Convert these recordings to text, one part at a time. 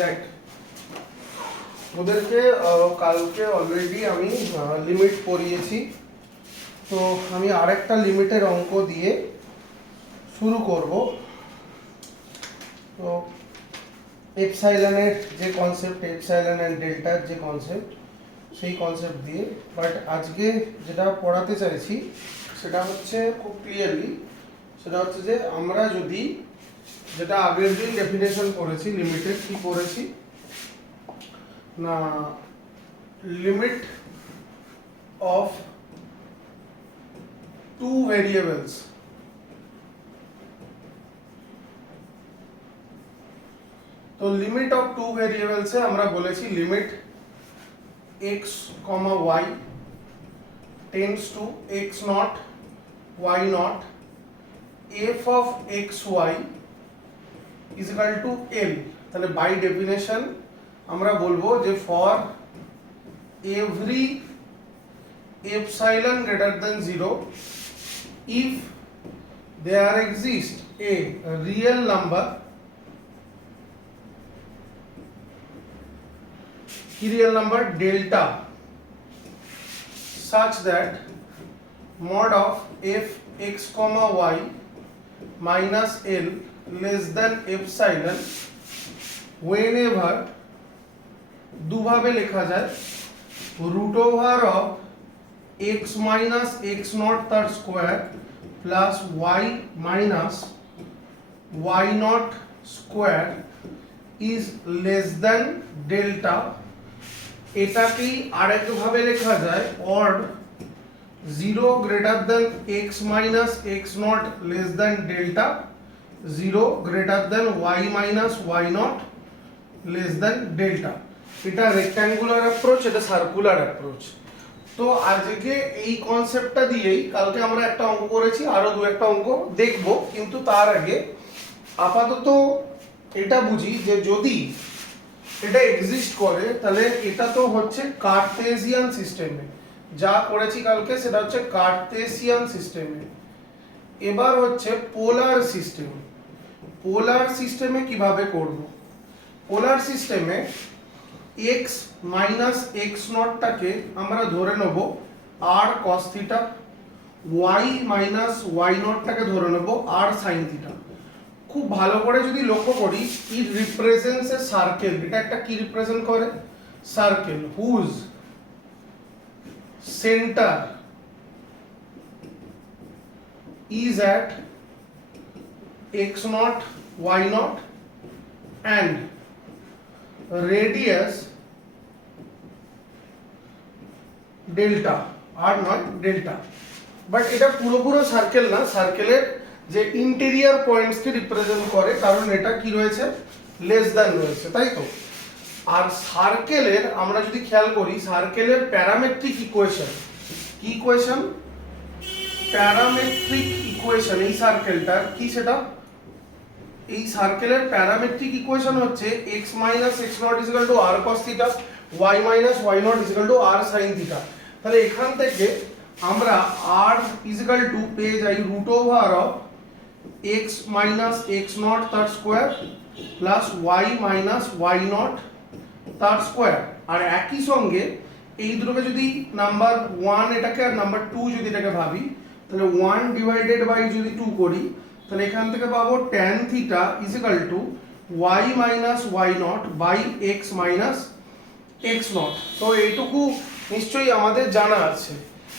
দেখ ওদেরকে কালকে অলরেডি আমি লিমিট পড়িয়েছি, তো আমি আরেকটা লিমিটের অঙ্ক দিয়ে শুরু করব। তো এপসাইলনের যে কনসেপ্ট, এপসাইলন অ্যান্ড ডেল্টার যে কনসেপ্ট, সেই কনসেপ্ট দিয়ে, বাট আজকে যেটা পড়াতে চাইছি সেটা হচ্ছে খুব ক্লিয়ারলি, সেটা হচ্ছে যে আমরা যদি যেটা আগের দিন ডেফিনেশন করেছি লিমিটের, কি করেছি না, লিমিট অফ টু ভেরিয়েবলস, তো লিমিট অফ টু ভেরিয়েবলসে আমরা বলেছি limit x, y tends two x not y not f of x y is equal to L। তাহলে বাই ডেফিনেশন আমরা বলবো যে for every epsilon greater than 0 if there exists a real number, real number delta, such that mod of f x comma y minus L less than epsilon whenever দুভাবে লেখা যায় root over of x minus x naught তার square plus y minus y naught square is less than delta। এটাকেই আরেকভাবে লেখা যায় odd 0 greater than x minus x naught less than delta, 0 greater than y minus y naught less than delta। এটা rectangular approach, এটা circular approach. তো আজকে এই কনসেপ্টটা দিয়েই কালকে আমরা একটা অঙ্ক করেছি, আরো দু একটা অঙ্ক দেখব, কিন্তু তার আগে আপাতত এটা বুঝি যে যদি এটা এক্সিস্ট করে তাহলে এটা তো হচ্ছে কার্তেসিয়ান সিস্টেমে, যা করেছি কালকে সেটা হচ্ছে কার্তেসিয়ান সিস্টেমে। এবার হচ্ছে পোলার সিস্টেম। পোলার সিস্টেমে কিভাবে করব? পোলার সিস্টেমে x মাইনাস এক্স নটটাকে আমরা ধরে নেব r cos theta, y minus y নটটাকে ধরে নেব r sin থিটা। খুব ভালো করে যদি লক্ষ্য করি, ইট রিপ্রেজেন্টস এ সার্কেল। এটা একটা কি রিপ্রেজেন্ট করে? Circle whose center is at x naught y naught and radius delta, আর নয় ডেল্টা। বাট এটা পুরোপুরো সার্কেল না, সার্কেলের যে ইন্টেরিয়র পয়েন্টসকে রিপ্রেজেন্ট করে, কারণ এটা কি রয়েছে, লেস দ্যান রয়েছে, তাই তো। আর সার্কেলের আমরা যদি খেয়াল করি, সার্কেলের প্যারামেট্রিক ইকুয়েশন, কি ইকুয়েশন? Parametric equation. এই সার্কেলটার কি সেটা? এই সার্কেলের প্যারামেট্রিক ইকুয়েশন হচ্ছে x minus x naught is equal to r cos theta, y minus y naught is equal to r sin theta। তাহলে এখান থেকে আমরা r is equal to পেয়ে যাই root over of x minus x naught তার square plus y minus y naught তার square. আর একই সঙ্গে এই দুটোকে যদি নাম্বার 1 এটাকে আর নাম্বার 2 যদি এটাকে ভাবি, তাহলে 1 ডিভাইডেড বাই যদি 2 করি, তাহলে এখান থেকে পাবো tan theta is equal to y minus y naught by x minus x naught. তো এইটুকু নিশ্চয়ই আমাদের জানা আছে।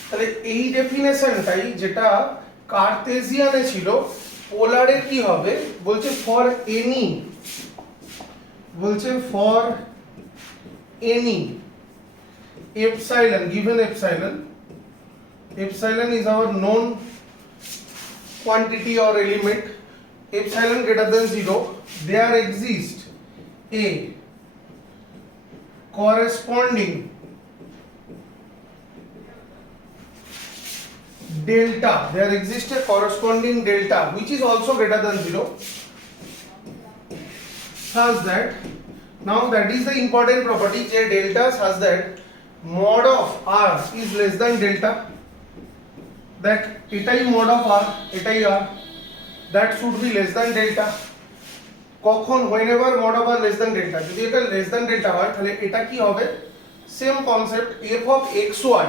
তাহলে এই ডেফিনেশনটাই যেটা কার্তেসিয়ানে ছিল, পোলারে কি হবে? বলছে ফর এনি, বলছে for any epsilon, given epsilon, epsilon is our known quantity or element, epsilon greater than 0, there exists a corresponding delta, there exists a corresponding delta which is also greater than 0, such that, now that is the important property, যে delta such that mod of r is less than delta, that এটাই mod of r, এটাই r, that should be less than delta। কখন whenever mod of r less than delta, যদি এটা less than delta হয় তাহলে এটা কি হবে, same concept f of xy,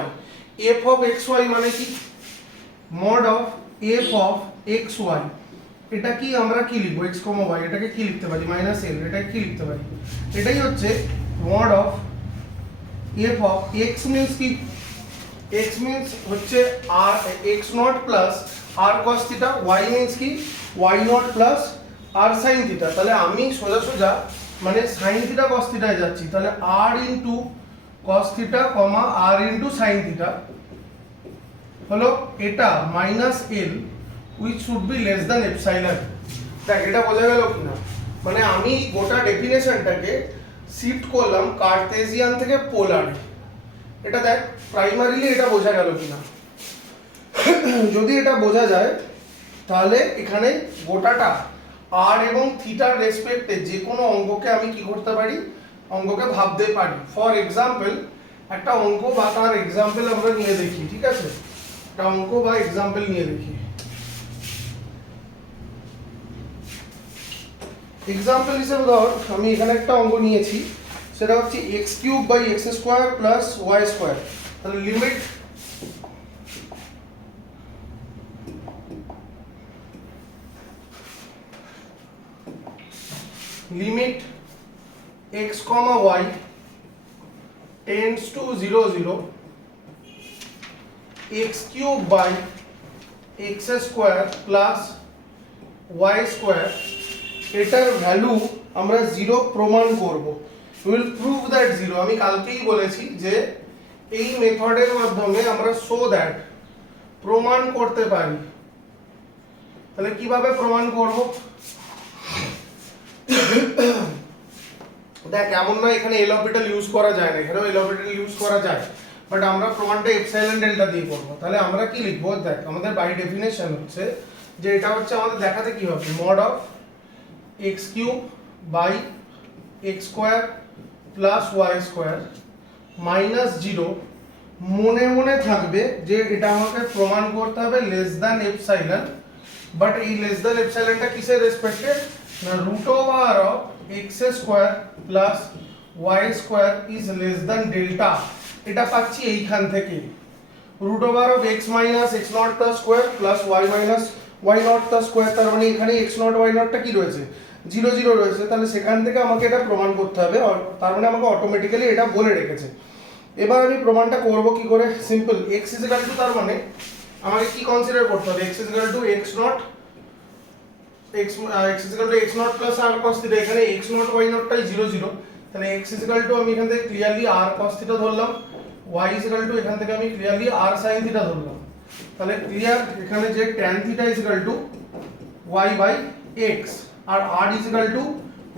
f of xy মানে কি mod of f of xy, এটা কি আমরা কি লিখবো x, y, এটাকে কি লিখতে পারি মাইনাস l, এটাকে কি লিখতে পারি, এটাই হচ্ছে mod of f of x means কি, x means হচ্ছে r x naught plus r cos theta, y means কি y naught plus r sin theta। তাহলে আমি সোজা সোজা মানে sin theta cos theta এ যাচ্ছি, তাহলে r into cos theta, r into sin theta হলো এটা minus l which should be less than epsilon। দেখ এটা বোঝা গেল কিনা, মানে আমি গোটা ডেফিনেশনটাকে শিফট করলাম কার্টেসিয়ান থেকে পোলার, এটা দেখ প্রাইমারিলি এটা বোঝা গেল কিনা। যদি এটা বোঝা যায় তাহলে এখানে গোটাটা আর এবং থিটার রেসপেক্টে যে কোনো অঙ্ককে আমি কি করতে পারি, অঙ্ককে ভাবতে পারি। ফর এক্সাম্পল একটা অঙ্ক বা তার এক্সাম্পল আমরা নিয়ে দেখি, ঠিক আছে, একটা অঙ্ক বা এক্সাম্পল নিয়ে দেখি। এক্সাম্পল হিসেবে ধর আমি এখানে একটা অঙ্ক নিয়েছি, সেটা হচ্ছে x cube by x square plus y square. তাহলে limit x comma y tends to 0 0 x cube by x square plus y square, এটার ভ্যালু আমরা 0 প্রমাণ করব। we will prove that 0। আমি কালকেই বলেছি যে এই মেথডের মাধ্যমে আমরা শো দ্যাট প্রমাণ করতে পারি। তাহলে কিভাবে প্রমাণ করব, দেখ এমন না এখানে এল অরবিটাল ইউজ করা যায় না, এখানেও এল অরবিটাল ইউজ করা যায়, বাট আমরা প্রমাণটা এপসাইলন ডেল্টা দিয়ে করব। তাহলে আমরা কি লিখবো, দেখ আমাদের বাই ডেফিনেশন হচ্ছে যে এটা হচ্ছে আমাদের দেখাতে কি হবে, mod of x cube by x square plus y square minus 0। মনে মনে থাকবে যে এটা আমাকে প্রমাণ করতে হবে লেস দ্যান এপসাইলন, বাট এই লেস দ্যান এপসাইলনটা কিসের রেসপেক্টে না, root over of x square plus y square is less than delta. এটা পাচ্ছি এইখান থেকে, root over of x minus x naught plus square plus y minus y naught plus square, তার মানে এখানে x নট y নটটা কি রয়েছে 0 0 রয়েছে, তাহলে সেখান থেকে আমাকে এটা প্রমাণ করতে হবে, তার মানে আমাকে অটোমেটিক্যালি এটা বলে রেখেছে। এবার আমি প্রমাণটা করব কি করে, simple x is equal two, তার মানে আমাকে কি কনসিডার করতে হবে, x is equal to x not x is equal to x naught plus r cos theta, এখানে x নট y নটটাই 0 0, তাহলে x ইজ ইকুয়াল টু আমি এখান থেকে ক্লিয়ারলি r cos থিটা ধরলাম, y ইজ ইকুয়াল টু এখান থেকে আমি clearly r sin theta ধরলাম। তাহলে ক্লিয়ার এখানে যে tan theta is equal to y by x আর r is equal to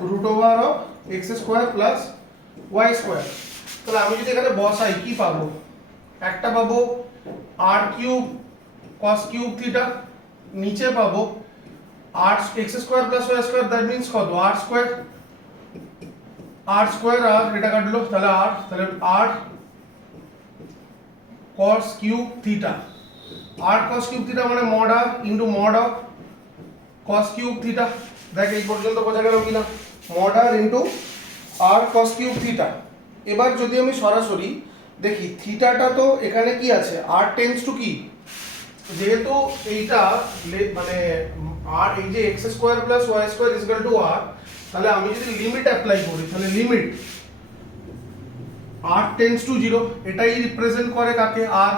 root over of x square plus y square. তাহলে আমি যদি এখানে বসাই কি পাবো, একটা পাবো r cube cos cube theta, নিচে পাবো r x square plus y square, that means কত r স্কয়ার, আর এটা কাটলো, তাহলে r cos cube theta, r cos cube theta মানে mod r into mod of cos cube theta. দেখ এই পর্যন্ত বোঝা গেল কিনা, mod r into r cos cube theta. এবার যদি আমি সরাসরি দেখি থিটাটা তো এখানে কি আছে, r টেন্ডস টু কি, যেহেতু এইটা মানে r এই যে x square plus y square is equal two r, তাহলে আমি যদি লিমিট অ্যাপ্লাই করি তাহলে লিমিট r টেন্ডস টু 0, এটাই রিপ্রেজেন্ট করে কাকে, r,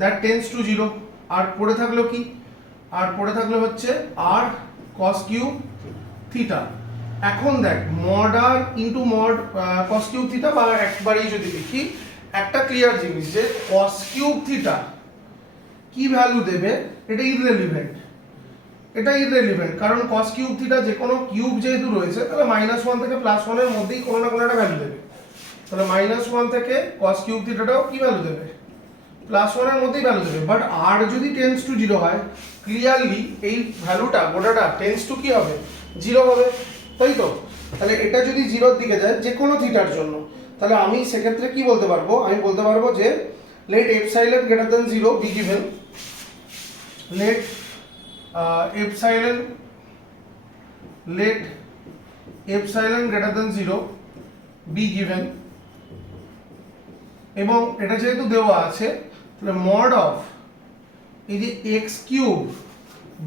দ্যাট টেন্ডস টু 0। আর পড়ে থাকলো কি, আর পড়ে থাকলো হচ্ছে r cos কিউব থিটা। এখন দেখ mod r into mod cos cube theta, বা একবারেই যদি দেখি একটা ক্লিয়ার জিনিস যে cos কিউব থিটা কি ভ্যালু দেবে, এটা ইররিলেভেন্ট, এটা ইররিলেভেন্ট, কারণ cos কিউব থিটা যে কোনো কিউব যেহেতু রয়েছে তাহলে -1 থেকে +1 এর মধ্যেই কোনো না কোনো একটা ভ্যালু দেবে। তাহলে -1 থেকে cos কিউব থিটাটাও কি ভ্যালু দেবে, +1 এর মধ্যেই ভ্যালু দেবে। বাট r যদি টেন্ডস টু 0 হয়, ক্লিয়ারলি এই ভ্যালুটা গোটাটা টেন্ডস টু কি হবে, 0 হবে, তাই তো। তাহলে এটা যদি 0 এর দিকে যায় যে কোনো থিটার জন্য, তাহলে আমি সেক্ষেত্রে কি বলতে পারবো, আমি বলতে পারবো যে let epsilon greater than 0 be given, let epsilon epsilon greater than 0 be given, এবং এটা যেহেতু দেওয়া আছে তাহলে মড অফ এই যে x cube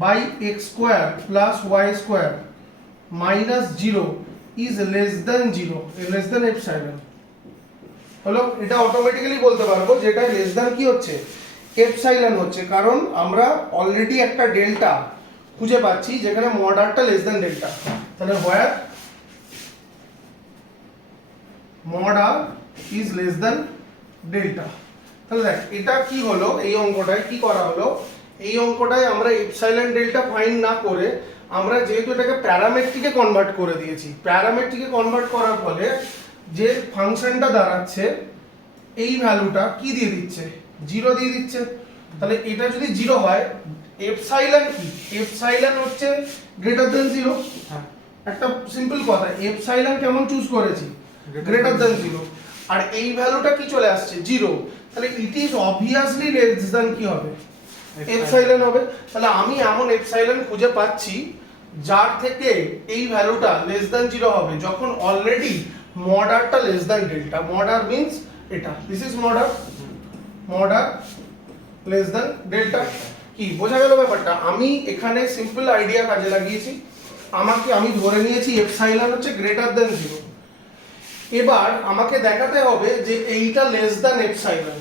by x square plus y square minus 0 is less than 0, less than epsilon হলো। এটা অটোমেটিক্যালি বলতে পারবো যেটা লেস দেন কি হচ্ছে, এপসাইলন হচ্ছে, কারণ আমরা অলরেডি একটা ডেল্টা খুঁজে পাচ্ছি যেখানে মড আরটা লেস দেন ডেল্টা। তাহলে where mod r is less than delta. তাহলে দেখ এটা কি হলো, এই অঙ্কটায় কি করা হলো, এই অঙ্কটায় আমরা এপসাইলন ডেল্টা ফাইন্ড না করে আমরা যেহেতু এটাকে প্যারামেট্রিকে কনভার্ট করে দিয়েছি, প্যারামেট্রিকে কনভার্ট করার ফলে যে ফাংশনটা দাঁড়াচ্ছে এই ভ্যালুটা কি দিয়ে দিচ্ছে, 0 দিয়ে দিচ্ছে। তাহলে এটা যদি 0 হয় এপসাইলন কি, এপসাইলন হচ্ছে গ্রেটার দেন 0। হ্যাঁ, একটা সিম্পল কথা, এপসাইলন কেমন চুজ করেছি, গ্রেটার দেন 0, আর এই ভ্যালুটা কি চলে আসছে 0, তাহলে it is obviously less than কি হবে, এপসাইলন হবে। তাহলে আমি এমন এপসাইলন খুঁজে পাচ্ছি যার থেকে এই ভ্যালুটা লেস দেন 0 হবে যখন অলরেডি মড আরটা less than delta. Mod r means এটা, this is mod r, mod r less than delta. কি বোঝা গেল ব্যাপারটা? আমি এখানে সিম্পল আইডিয়া কাজে লাগিয়েছি, আমি ধরে নিয়েছি এপসাইলন হচ্ছে গ্রেটার দেন 0। এবার আমাকে দেখাতে হবে যে এইটা লেস দেন এপসাইলন।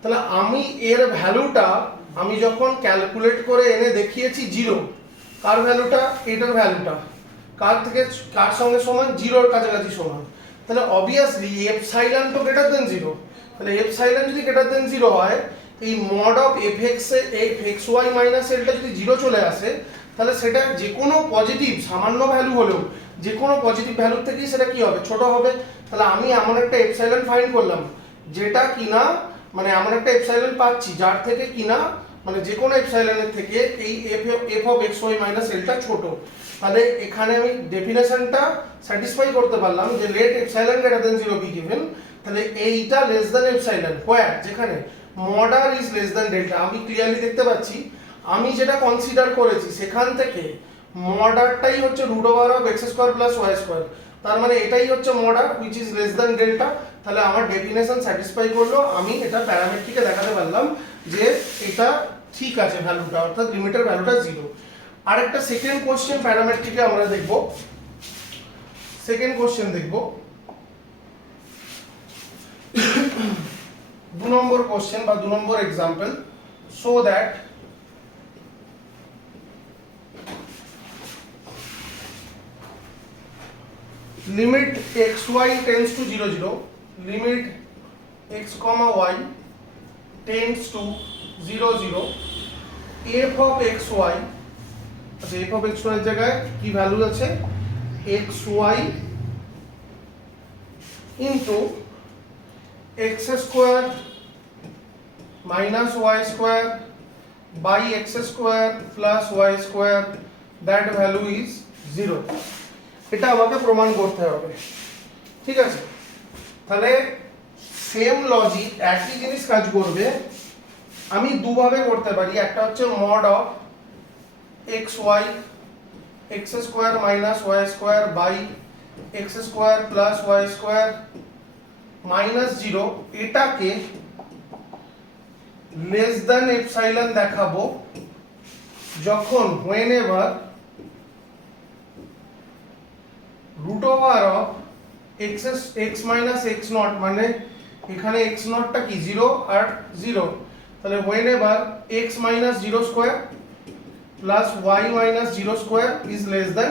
তাহলে আমি এর ভ্যালুটা আমি যখন ক্যালকুলেট করে এনে দেখিয়েছি 0, কার ভ্যালুটা, এটার ভ্যালুটা কার থেকে কার সঙ্গে সমান, 0-র কাছাকাছি সমান। তাহলে অবভিয়াসলি এপসাইলন তো গ্রেটার দেন 0। তাহলে এপসাইলন যদি গ্রেটার দেন 0 হয়, এই মড অফ এফএক্স এফএক্সওয়াই মাইনাস এলটা যদি 0 চলে আসে, তাহলে সেটা যে কোনো পজিটিভ সামান্য ভ্যালু হলেও যে কোনো পজিটিভ ভ্যালুর থেকেই সেটা কি হবে, ছোট হবে। তাহলে আমি এমন একটা এপসাইলন ফাইন্ড করলাম যেটা কিনা মানে এমন একটা এপসাইলন পাচ্ছি যার থেকে কিনা মানে যে কোনো এপসাইলনের থেকে এই f of x y minus এলটা ছোট। তাহলে এখানে আমি ডেফিনেশনটা স্যাটিসফাই করতে পারলাম যে let epsilon greater than 0 be given. তাহলে এইটা লেস দেন এপসাইলন হোয়ার, যেখানে mod r is less than delta. আমি ক্লিয়ারলি দেখতে পাচ্ছি আমি যেটা কনসিডার করেছি সেখান থেকে মড আরটাই হচ্ছে root over of x square plus y square, তার মানে এটাই হচ্ছে mod r which is less than delta. তাহলে আমার ডেফিনেশন স্যাটিসফাই করলো, আমি এটা প্যারামেট্রিকে দেখাতে পারলাম যে এটা ঠিক আছে ভ্যালুটা, অর্থাৎ লিমিটের ভ্যালুটা 0। আরেকটা সেকেন্ড কোশ্চেন প্যারামেট্রিকে আমরা দেখব, সেকেন্ড কোশ্চেন দেখব 2 নম্বর কোশ্চেন বা 2 number example. So that limit xy tends to 0 0, limit x comma y tends to 0 0, f of xy, আচ্ছা f of xy এর জায়গায় কি ভ্যালু আছে, xy into x square minus y square by x square plus y square, that value is 0। এটা আমাকে প্রমাণ করতে হবে, ঠিক আছে? তাহলে সেম লজিক একই জিনিস কাজ করবে, আমি দুভাবে করতে পারি। একটা হচ্ছে mod of x y x square minus y square by x square plus y square minus 0, এটাকে লেস দেন এপসাইলন দেখাবো যখন whenever root over of x minus x naught, মানে এখানে এক্স নটটা কি 0 আর 0, তাহলে whenever x minus 0 square plus y minus 0 square is less than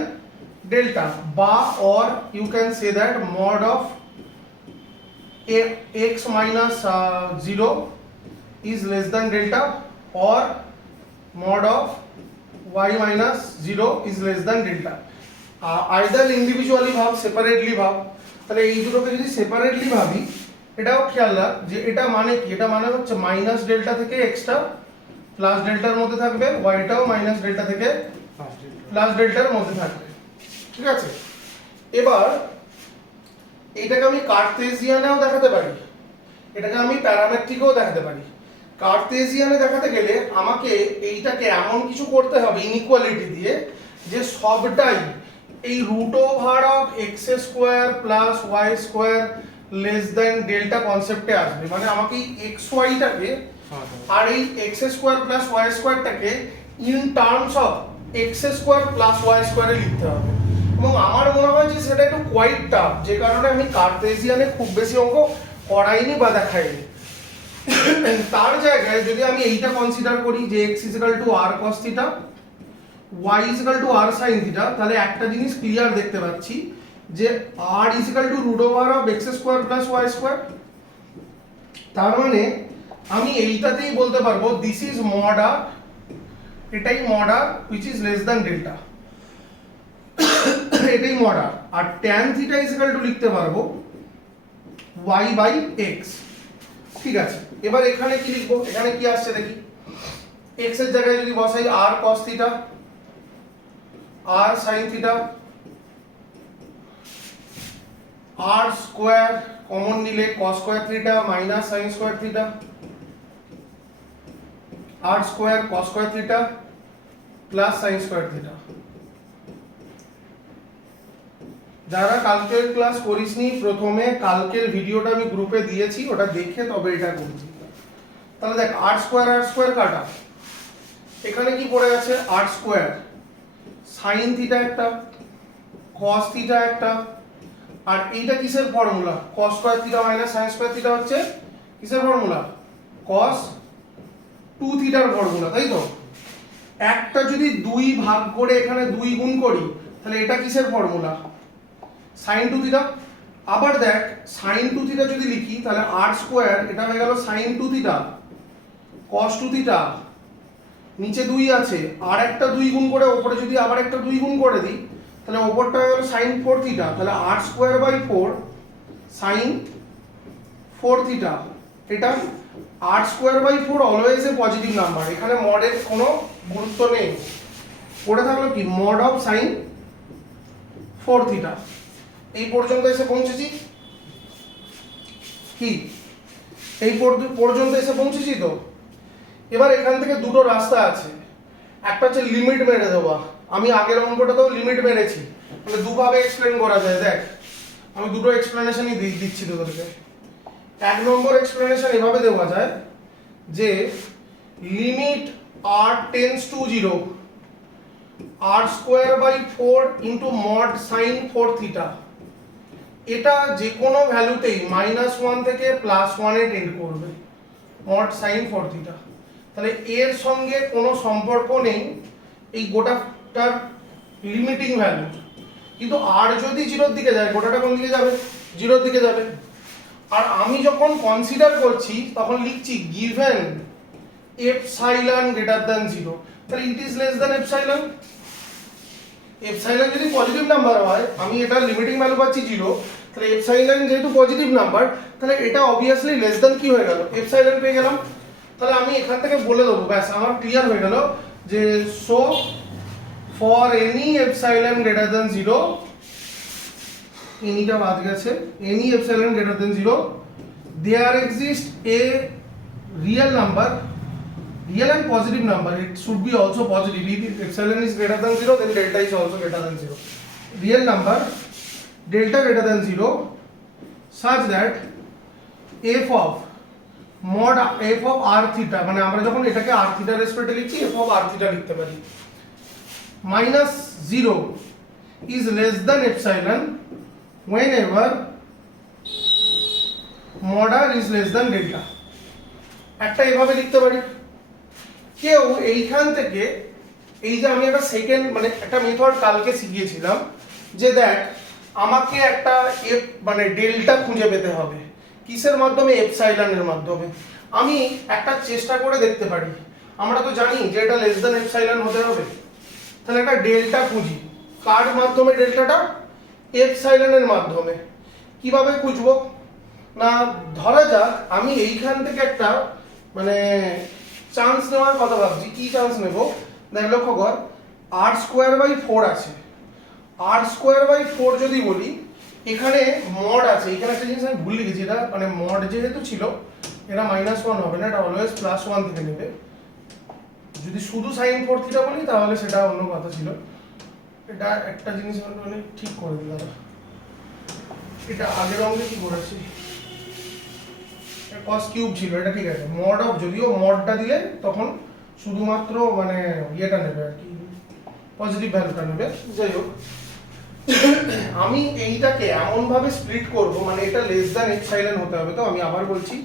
delta, বা or you can say that mod of x minus 0 is less than delta, or mod of y minus 0 is less than delta। Either individually ভাব, separately ভাব। তাহলে এই দুটোকে যদি separately ভাবি, এটাও খেয়াল রাখ যে এটা মানে কি, এটা মানে হচ্ছে মাইনাস ডেল্টা থেকে এক্সটা প্লাস ডেল্টার মধ্যে থাকবে, ওয়াইটাও মাইনাস ডেল্টা থেকে প্লাস ডেল্টার মধ্যে থাকবে, ঠিক আছে? এবার এইটাকে আমি কার্তেসিয়ানেও দেখাতে পারি, এটাকে আমি প্যারামেট্রিকেও দেখাতে পারি। কার্তেসিয়ানে দেখাতে গেলে আমাকে এইটাকে এমন কিছু করতে হবে ইনইকুয়ালিটি দিয়ে যে সবটাই এই root over of x square plus y square less than delta কনসেপ্টে আসবে, মানে আমাকে এই এক্স ওয়াইটাকে আর এই এক্স স্কোয়ার প্লাস ওয়াই স্কোয়ারটাকে in terms of x square plus y স্কোয়ারে লিখতে হবে। এবং আমার মনে হয় যে সেটা একটু কোয়াইট টাফ, যে কারণে আমি কার্টেসিয়ানে খুব বেশি অঙ্ক করাইনি বা দেখাইনি। তার জায়গায় যদি আমি এইটা কনসিডার করি যে x r cos θ y r sin θ, তাহলে একটা জিনিস ক্লিয়ার দেখতে পাচ্ছি যে r √√x² + y²। তার মানে আমি এইটাতেই বলতে পারবো দিস ইজ mod r, এটাই mod r which is less than delta, এটাই mod r। আর tan θ লিখতে পারবো y/x। ঠিক আছে, এবার এখানে কি লিখবো, এখানে কি আসছে দেখি। x এর জায়গায় যদি বসাই r cos θ r sin θ, r square common নিলে cos square θ minus sin square θ, r square cos square θ plus sin square θ। যারা কালকের ক্লাস করিসনি, প্রথমে কালকের ভিডিওটা আমি গ্রুপে দিয়েছি, ওটা দেখে তবে এটা করছি। তাহলে দেখ r স্কয়ার কাটা, এখানে কি পড়ে আছে r স্কয়ার sin θ একটা, cos θ একটা, আর এইটা কিসের formula, cos square θ minus sin square θ হচ্ছে কিসের ফর্মুলা, cos 2θ এর ফর্মুলা, তাই তো। একটা যদি 2 ভাগ করে এখানে 2 গুণ করি, তাহলে এটা কিসের ফর্মুলা, sin 2θ। আবার দেখ sin 2θ যদি লিখি তাহলে r স্কয়ার, এটা হয়ে গেল sin 2θ cos 2θ, নিচে 2 আছে, আর একটা 2 গুণ করে উপরে যদি আবার একটা 2 গুণ করে দিই, তাহলে উপরটা হয়ে গেল sin 4θ, তাহলে r স্কয়ার বাই 4 sin 4θ। এটা r square by 4 always a positive number, এখানে মডের কোনো গুরুত্ব নেই। পড়ে থাকলো কি mod অফ sin 4θ। এই পর্যন্ত এসে পৌঁছেছি কি, এই পর্যন্ত এসে পৌঁছেছি তো। এবার এখান থেকে দুটো রাস্তা আছে, একটা হচ্ছে লিমিট মেরে দেওয়া, আমি আগের অঙ্কটাতেও লিমিট মেরেছি, মানে দুভাবে এক্সপ্লেন করা যায়। দেখ আমি দুটো এক্সপ্লেনেশনই দিচ্ছি তোদেরকে। এক নম্বর এক্সপ্লেনেশন এভাবে দেওয়া যায় যে limit r tends to 0 r square by 4 into mod sin 4θ, এটা যে কোনো ভ্যালুতেই -1 থেকে +1 এ টেন্ড করবে, mod sin 4θ। তাহলে এর সঙ্গে কোনো সম্পর্ক নেই এই গোটাটার লিমিটিং ভ্যালু, কিন্তু আর যদি 0 এর দিকে যায়, গোটাটা কোন দিকে যাবে, 0 এর দিকে যাবে। আর আমি যখন কনসিডার করছি তখন লিখছি গিভেন এপসাইলন গ্রেটার দ্যান 0, তাহলে it is less than epsilon. Epsilon যদি পজিটিভ নাম্বার হয়, আমি এটা লিমিটিং ভ্যালু পাচ্ছি 0, তাহলে এপসাইলন যেহেতু পজিটিভ নাম্বার, তাহলে এটা অবভিয়াসলি লেস দ্যান কি হয়ে গেল, এপসাইলন পেয়ে গেলাম। তাহলে আমি এখান থেকে বলে দেবো, ব্যাস আমার ক্লিয়ার হয়ে গেল যে so for any epsilon greater than 0, এনিটা বাদ গেছে, any epsilon greater than 0 there exist a real number, real and positive number, it should be also positive. If epsilon is greater than 0, then delta is also greater than 0. Real number delta greater than 0 such that f of r theta, মানে আমরা যখন এটাকে r theta রেসপেক্টে লিখছি f of r theta লিখতে পারি, -0 is less than epsilon whenever mod r is less than delta। একটা এভাবে লিখতে পারি। কেউ এইখান থেকে এই যে আমি একটা সেকেন্ড মানে একটা মেথড কালকে শিখিয়েছিলাম যে দেখ আমাকে একটা এফ মানে ডেল্টা খুঁজে পেতে হবে, কিসের মাধ্যমে, এপসাইলনের মাধ্যমে। আমি একটা চেষ্টা করে দেখতে পারি, আমরা তো জানি যে এটা লেস দ্যান এপসাইলন হতে হবে, তাহলে একটা ডেল্টা খুঁজি, কার মাধ্যমে ডেল্টাটা, এপসাইলনের মাধ্যমে। কিভাবে খুঁজবো না, ধরা যাক আমি এইখান থেকে একটা মানে চান্স নেওয়ার কথা ভাবছি। কি চান্স নেব, দেখ লক্ষ্য কর r স্কয়ার বাই 4 আছে, r স্কয়ার বাই 4 যদি বলি, এখানে মড আছে, এখানে একটা জিনিস আমি ভুলে গেছি, এটা মানে মড যেহেতু ছিল এটা -1 হবে না, এটা অলওয়েজ +1 থেকে নেবে। যদি শুধু sin 4θ বলি তাহলে সেটা অন্য কথা ছিল। এটা একটা জিনিস মানে ঠিক করে দিই দাদা, এটা আগের অঙ্কে কি করেছি, cos কিউব ছিল, এটা ঠিক আছে। মড অফ, যদিও মডটা দিলে তখন শুধুমাত্র মানে ইয়েটা নেবে আর কি, পজিটিভ ভ্যালুটা নেবে। যাই হোক, আমি এইটাকে এমন ভাবে স্প্লিট করব, মানে এটা লেস দ্যান এপসাইলন হতে হবে। তো আমি আবার বলছি,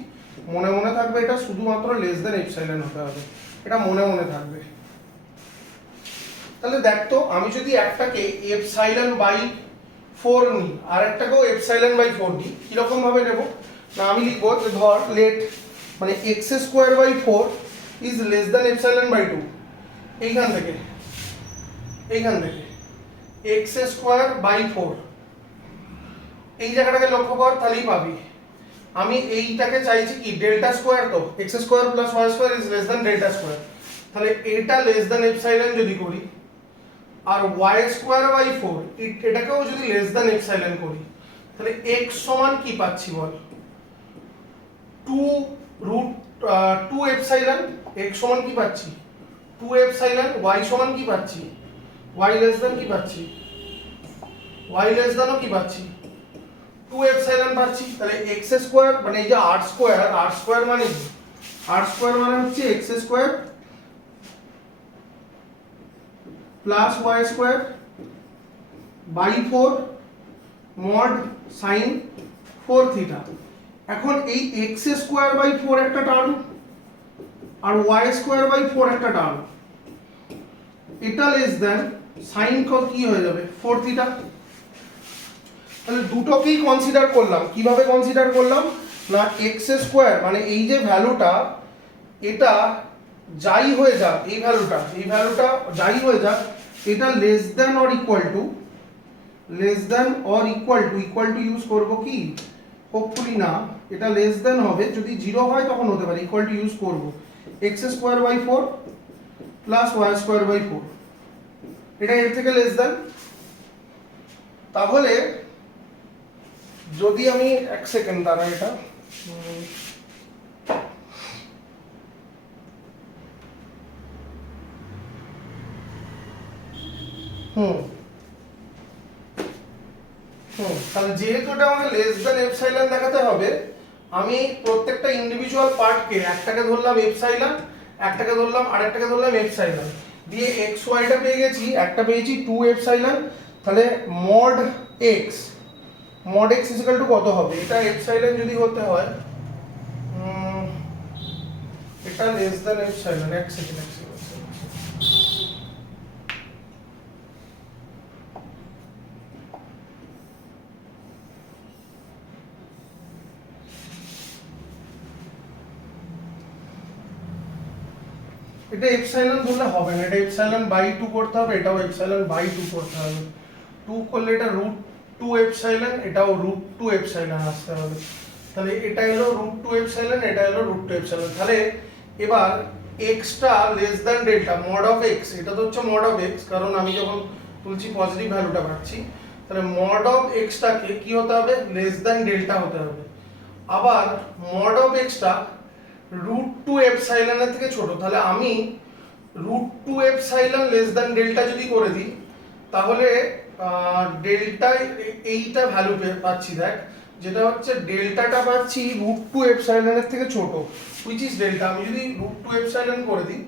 মনে মনে থাকবে এটা শুধুমাত্র লেস দ্যান এপসাইলন হতে হবে, এটা মনে মনে থাকবে। তাহলে দেখ তো, আমি যদি একটাকে এপসাইলন বাই 4 নিই আর একটাকেও এপসাইলন বাই 4 নিই, কিরকম ভাবে নেব না, আমি লিখবো যে ধর লেট মানে x square by 4 is less than epsilon by 2, এইখান থেকে x স্কোয়ার বাই 4 এই জায়গাটাকে লক্ষ্য কর, তাহলেই পাবি। আমি এইটাকে চাইছি কি ডেল্টা স্কোয়ার, তো x square plus y square is less than delta square, তাহলে এটা লেস দ্যান এপসাইলন যদি করি, আর y স্কোয়ার বাই 4 এটাকেও যদি লেস দ্যান এপসাইলন করি, তাহলে x সমান কি পাচ্ছি বল, 2 এপসাইলন। x সমান কি পাচ্ছি 2 এপসাইলন, y সমান কি পাচ্ছি, y লেস দ্যান কি পাচ্ছি, y লেস দ্যানও কি পাচ্ছি 2 এপসাইলন পাচ্ছি। তাহলে x স্কোয়ার মানে এই যে r স্কোয়ার মানে কি, r স্কোয়ার মানে হচ্ছে x square plus y square by 4 mod sine 4 theta. এখন এই x স্কোয়ার বাই 4 একটা টার্ম আর y স্কোয়ার বাই 4 একটা টার্ম, এটা লেস দেন সাইন কি হয়ে যাবে 4 থিটা। তাহলে দুটোকেই কনসিডার করলাম, কিভাবে কনসিডার করলাম না, x স্কোয়ার মানে এই যে ভ্যালুটা, এটা যাই হয়ে যাক, এই ভ্যালুটা যাই হয়ে যাক, এটা less than or equal two equal to use করব কি, হোপফুলি না, এটা লেস দেন হবে, যদি 0 হয় তখন হতে পারে, ইকুয়াল টু ইউজ করব x square by 4 plus y square by 4, এটা এর থেকে লেস দেন। তাহলে যদি আমি এক সেকেন্ড দাঁড়া, এটা তাহলে যেহেতু এটা আমাকে লেস দেন এপসাইলন দেখাতে হবে, আমি প্রত্যেকটা ইন্ডিভিজুয়াল পার্টকে, একটাকে ধরলাম এপসাইলন, একটাকে ধরলাম আরেকটাকে ধরলাম এপসাইলন, দিয়ে এক্স ওয়াইটা পেয়ে গেছি, একটা পেয়েছি 2 এপসাইলন, তাহলে mod x is equal to কত হবে, এটা এপসাইলন যদি হতে হয়, এটা লেস দেন এপসাইলন, এক সেকেন্ড এটা এপসাইলন ধরলে হবে না, এটা এপসাইলন বাই 2 করতে হবে, এটাও এপসাইলন বাই 2 করতে হবে, 2 করলে এটা √2 এপসাইলন, এটাও √2 এপসাইলন আসতে হবে। তাহলে এটা হলো √2 এপসাইলন, এটা হলো √2 এপসাইলন। তাহলে এবার x টা less than delta mod of x, এটা তো হচ্ছে মড অফ x, কারণ আমি যখন তুলছি পজিটিভ ভ্যালুটা পাচ্ছি, তাহলে মড অফ x টাকে কি হতে হবে, লেস দ্যান ডেল্টা হতে হবে। আবার মড অফ x টা √2 এপসাইলনের থেকে ছোট, তাহলে আমি √2 এপসাইলন লেস দ্যান ডেল্টা যদি করে দিই, তাহলে ডেল্টা এইটা ভ্যালু পাচ্ছি, দেখ যেটা হচ্ছে ডেল্টাটা পাচ্ছি √2 এপসাইলনের থেকে ছোট, হুইচ ইজ ডেল্টা। আমি যদি √2 এপসাইলন করে দিই,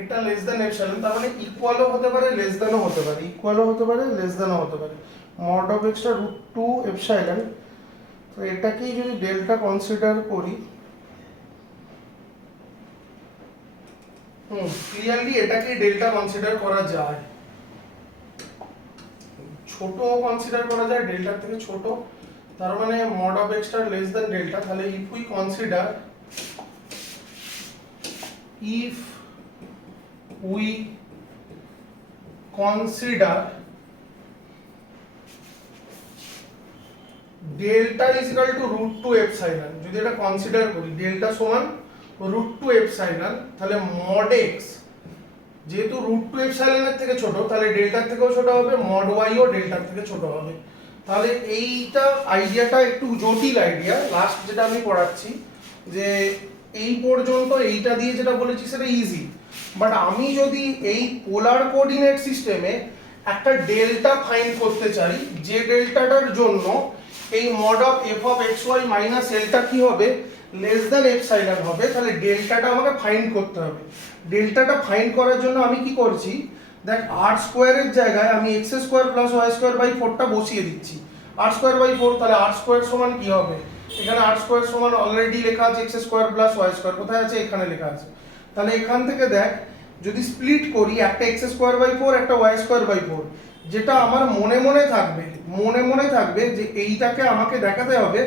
এটা লেস দ্যান এপসাইলন, তার মানে ইকুয়ালও হতে পারে লেস দ্যানও হতে পারে, লেস দ্যানও হতে পারে। মড অফ এক্সটা √2 এপসাইলন, তো এটাকেই যদি ডেল্টা কনসিডার করি, ক্লিয়ারলি এটাকেই ডেল্টা কনসিডার করা যায়, ছোট কনসিডার করা যায় ডেল্টার থেকে ছোট, তার মানে মড অফ এক্সটা লেস দ্যান ডেল্টা। তাহলে if we consider delta is equal to √2 epsilon, যদি এটা কনসিডার করি ডেল্টা সমান √2 এপসাইলন, তাহলে মড এক্স যেহেতু √2 এপসাইলনের থেকে ছোট, তাহলে ডেল্টার থেকেও ছোট হবে, মড ওয়াই ও ডেল্টার থেকে ছোট হবে। তাহলে এইটা আইডিয়াটা একটু জটিল আইডিয়া, লাস্ট যেটা আমি পড়াচ্ছি যে এই পর্যন্ত এইটা দিয়ে যেটা বলেছি সেটা ইজি, বাট আমি যদি এই পোলার কোঅর্ডিনেট সিস্টেমে একটা ডেল্টা ফাইন্ড করতে চাই, যে ডেল্টাটার জন্য এই mod of f of x y minus এলটা কি হবে, লেস দ্যান এপসাইলন হবে, তাহলে ডেল্টাটা আমাকে ফাইন্ড করতে হবে। ডেল্টাটা ফাইন্ড করার জন্য আমি কি করছি, দেখ আর স্কোয়ারের জায়গায় আমি x square plus y square by ফোরটা বসিয়ে দিচ্ছি। আর স্কোয়ার বাই ফোর, তাহলে আর স্কোয়ার সমান কি হবে, এখানে আর স্কোয়ার সমান অলরেডি লেখা আছে x square plus y square, কোথায় আছে, এখানে লেখা আছে। তাহলে এখান থেকে দেখ যদি স্প্লিট করি, একটা এক্স স্কোয়ার বাই ফোর, একটা ওয়াই স্কোয়ার বাই ফোর, যেটা আমার মনে মনে থাকবে যে এইটাকে আমাকে দেখাতে হবে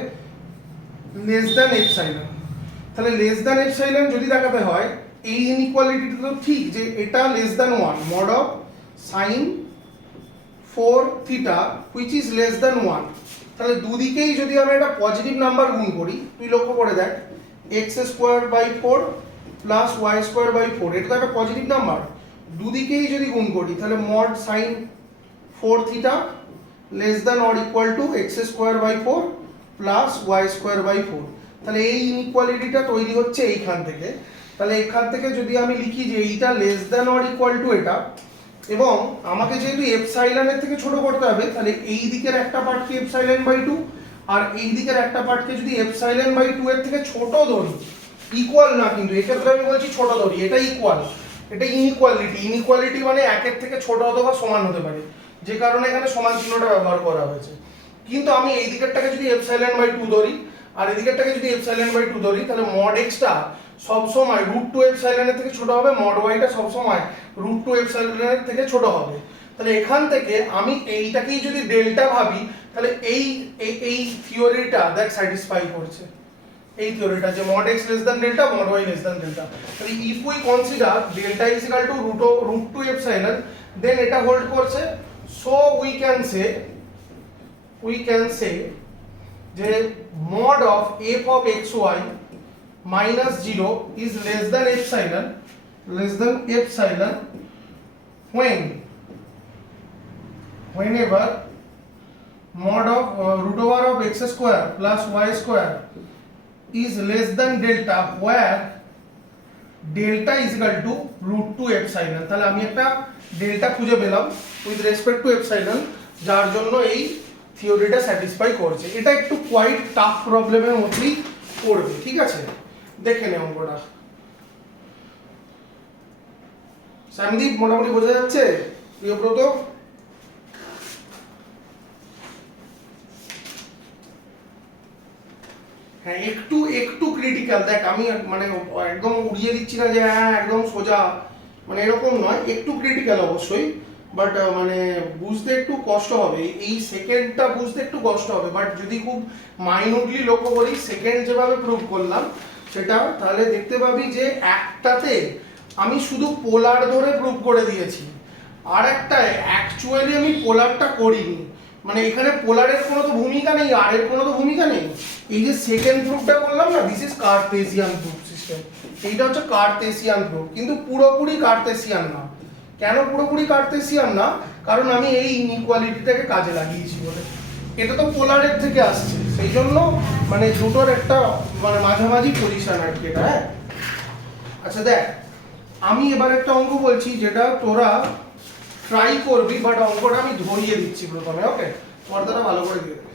লেস দ্যান এপসাইলন। তাহলে লেস দ্যান এপসাইলন যদি দেখাতে হয়, এই ইনইকুয়ালিটিটা তো ঠিক যে এটা less than one, mod of sign 4 theta which is less than one. তাহলে দুদিকেই যদি আমি একটা পজিটিভ নাম্বার গুণ করি, তুই লক্ষ্য করে দেখ x square by four plus y square by four, এটা তো একটা পজিটিভ নাম্বার, দুদিকেই যদি গুণ করি তাহলে mod sine 4 theta less than or equal to x square by four plus y square by four. তাহলে এই ইনইকুয়ালিটিটা তৈরি হচ্ছে এইখান থেকে। তাহলে এখান থেকে যদি আমি লিখি যে এইটা less than or equal two এটা, এবং আমাকে যেহেতু এপসাইলনের থেকে ছোট করতে হবে, তাহলে এই দিকের একটা পার্টকে এপসাইলন বাই টু আর এই দিকের একটা পার্টকে যদি এপসাইলন বাই টু এর থেকে ছোট ধরি, ইকুয়াল না কিন্তু এক্ষেত্রে আমি বলছি ছোট ধরি, এটা ইকুয়াল, এটা ইনইকুয়ালিটি মানে একের থেকে ছোট অথবা সমান হতে পারে, যে কারণে এখানে সমান চিহ্নটা ব্যবহার করা হয়েছে। কিন্তু আমি এই দিকেরটাকে যদি এপসাইলন বাই টু ধরি আর এই দিকেরটাকে যদি এপসাইলন বাই টু ধরি, তাহলে মড এক্সটা সবসময় রুট টু এপসাইলনের থেকে ছোট হবে, মড ওয়াইটা সবসময় রুট টু এপসাইলনের থেকে ছোট হবে। তাহলে এখান থেকে আমি এইটাকেই যদি ডেল্টা ভাবি, তাহলে এই এই থিওরিটা দেখ স্যাটিসফাই করছে, এই থিওরিটা যে mod x less than delta, mod y less than delta. তাহলে if we consider delta is equal to root 2 epsilon, then এটা হোল্ড করছে। so we can say যে mod of f of xy minus 0 is less than epsilon whenever mod of root over of x square plus y square is less than delta, where delta is equal to root 2 epsilon। তাহলে আমি একটা delta খুঁজে পেলাম with respect to epsilon, যার জন্য এই থিওরিটা satisfy করছে। এটা একটু কোয়াইট টাফ প্রবলেমের মধ্যেই পড়বে, ঠিক আছে, দেখে নে অঙ্কটা। সামদীপ মোটামুটি বোঝা যাচ্ছে? প্রিয়ব্রত হ্যাঁ, একটু ক্রিটিক্যাল। দেখ আমি মানে একদম উড়িয়ে দিচ্ছি না যে হ্যাঁ একদম সোজা, মানে এরকম নয়, একটু ক্রিটিক্যাল অবশ্যই, বাট মানে বুঝতে একটু কষ্ট হবে, এই সেকেন্ডটা বুঝতে একটু কষ্ট হবে। বাট যদি খুব মাইনুটলি লক্ষ্য করি সেকেন্ড যেভাবে প্রুভ করলাম সেটা, তাহলে দেখতে পাবি যে একটাতে আমি শুধু পোলার ধরে প্রুভ করে দিয়েছি, আর একটায় অ্যাকচুয়ালি আমি পোলারটা করিনি। মানে এখানে পোলারের কোনো তো ভূমিকা নেই, আর এর কোনো তো ভূমিকা নেই। এই যে সেকেন্ড প্রুফটা করলাম না, this is Cartesian proof system, এইটা হচ্ছে কার্টেসিয়ান প্রুফ, কিন্তু পুরোপুরি কার্টেসিয়ান না। কেন পুরোপুরি কার্টেসিয়ান না? কারণ আমি এই ইনইকুয়ালিটিটাকে কাজে লাগিয়েছি বলে। এটা তো পোলারের থেকে আসছে, সেই জন্য মানে দুটোর একটা মানে মাঝামাঝি পজিশন আর কি এটা। হ্যাঁ, আচ্ছা দেখ আমি এবার একটা অঙ্ক বলছি যেটা তোরা ট্রাই করবি, বাট অঙ্কটা আমি ধরিয়ে দিচ্ছি প্রথমে, ওকে? পর্দাটা ভালো করে দিয়ে দে।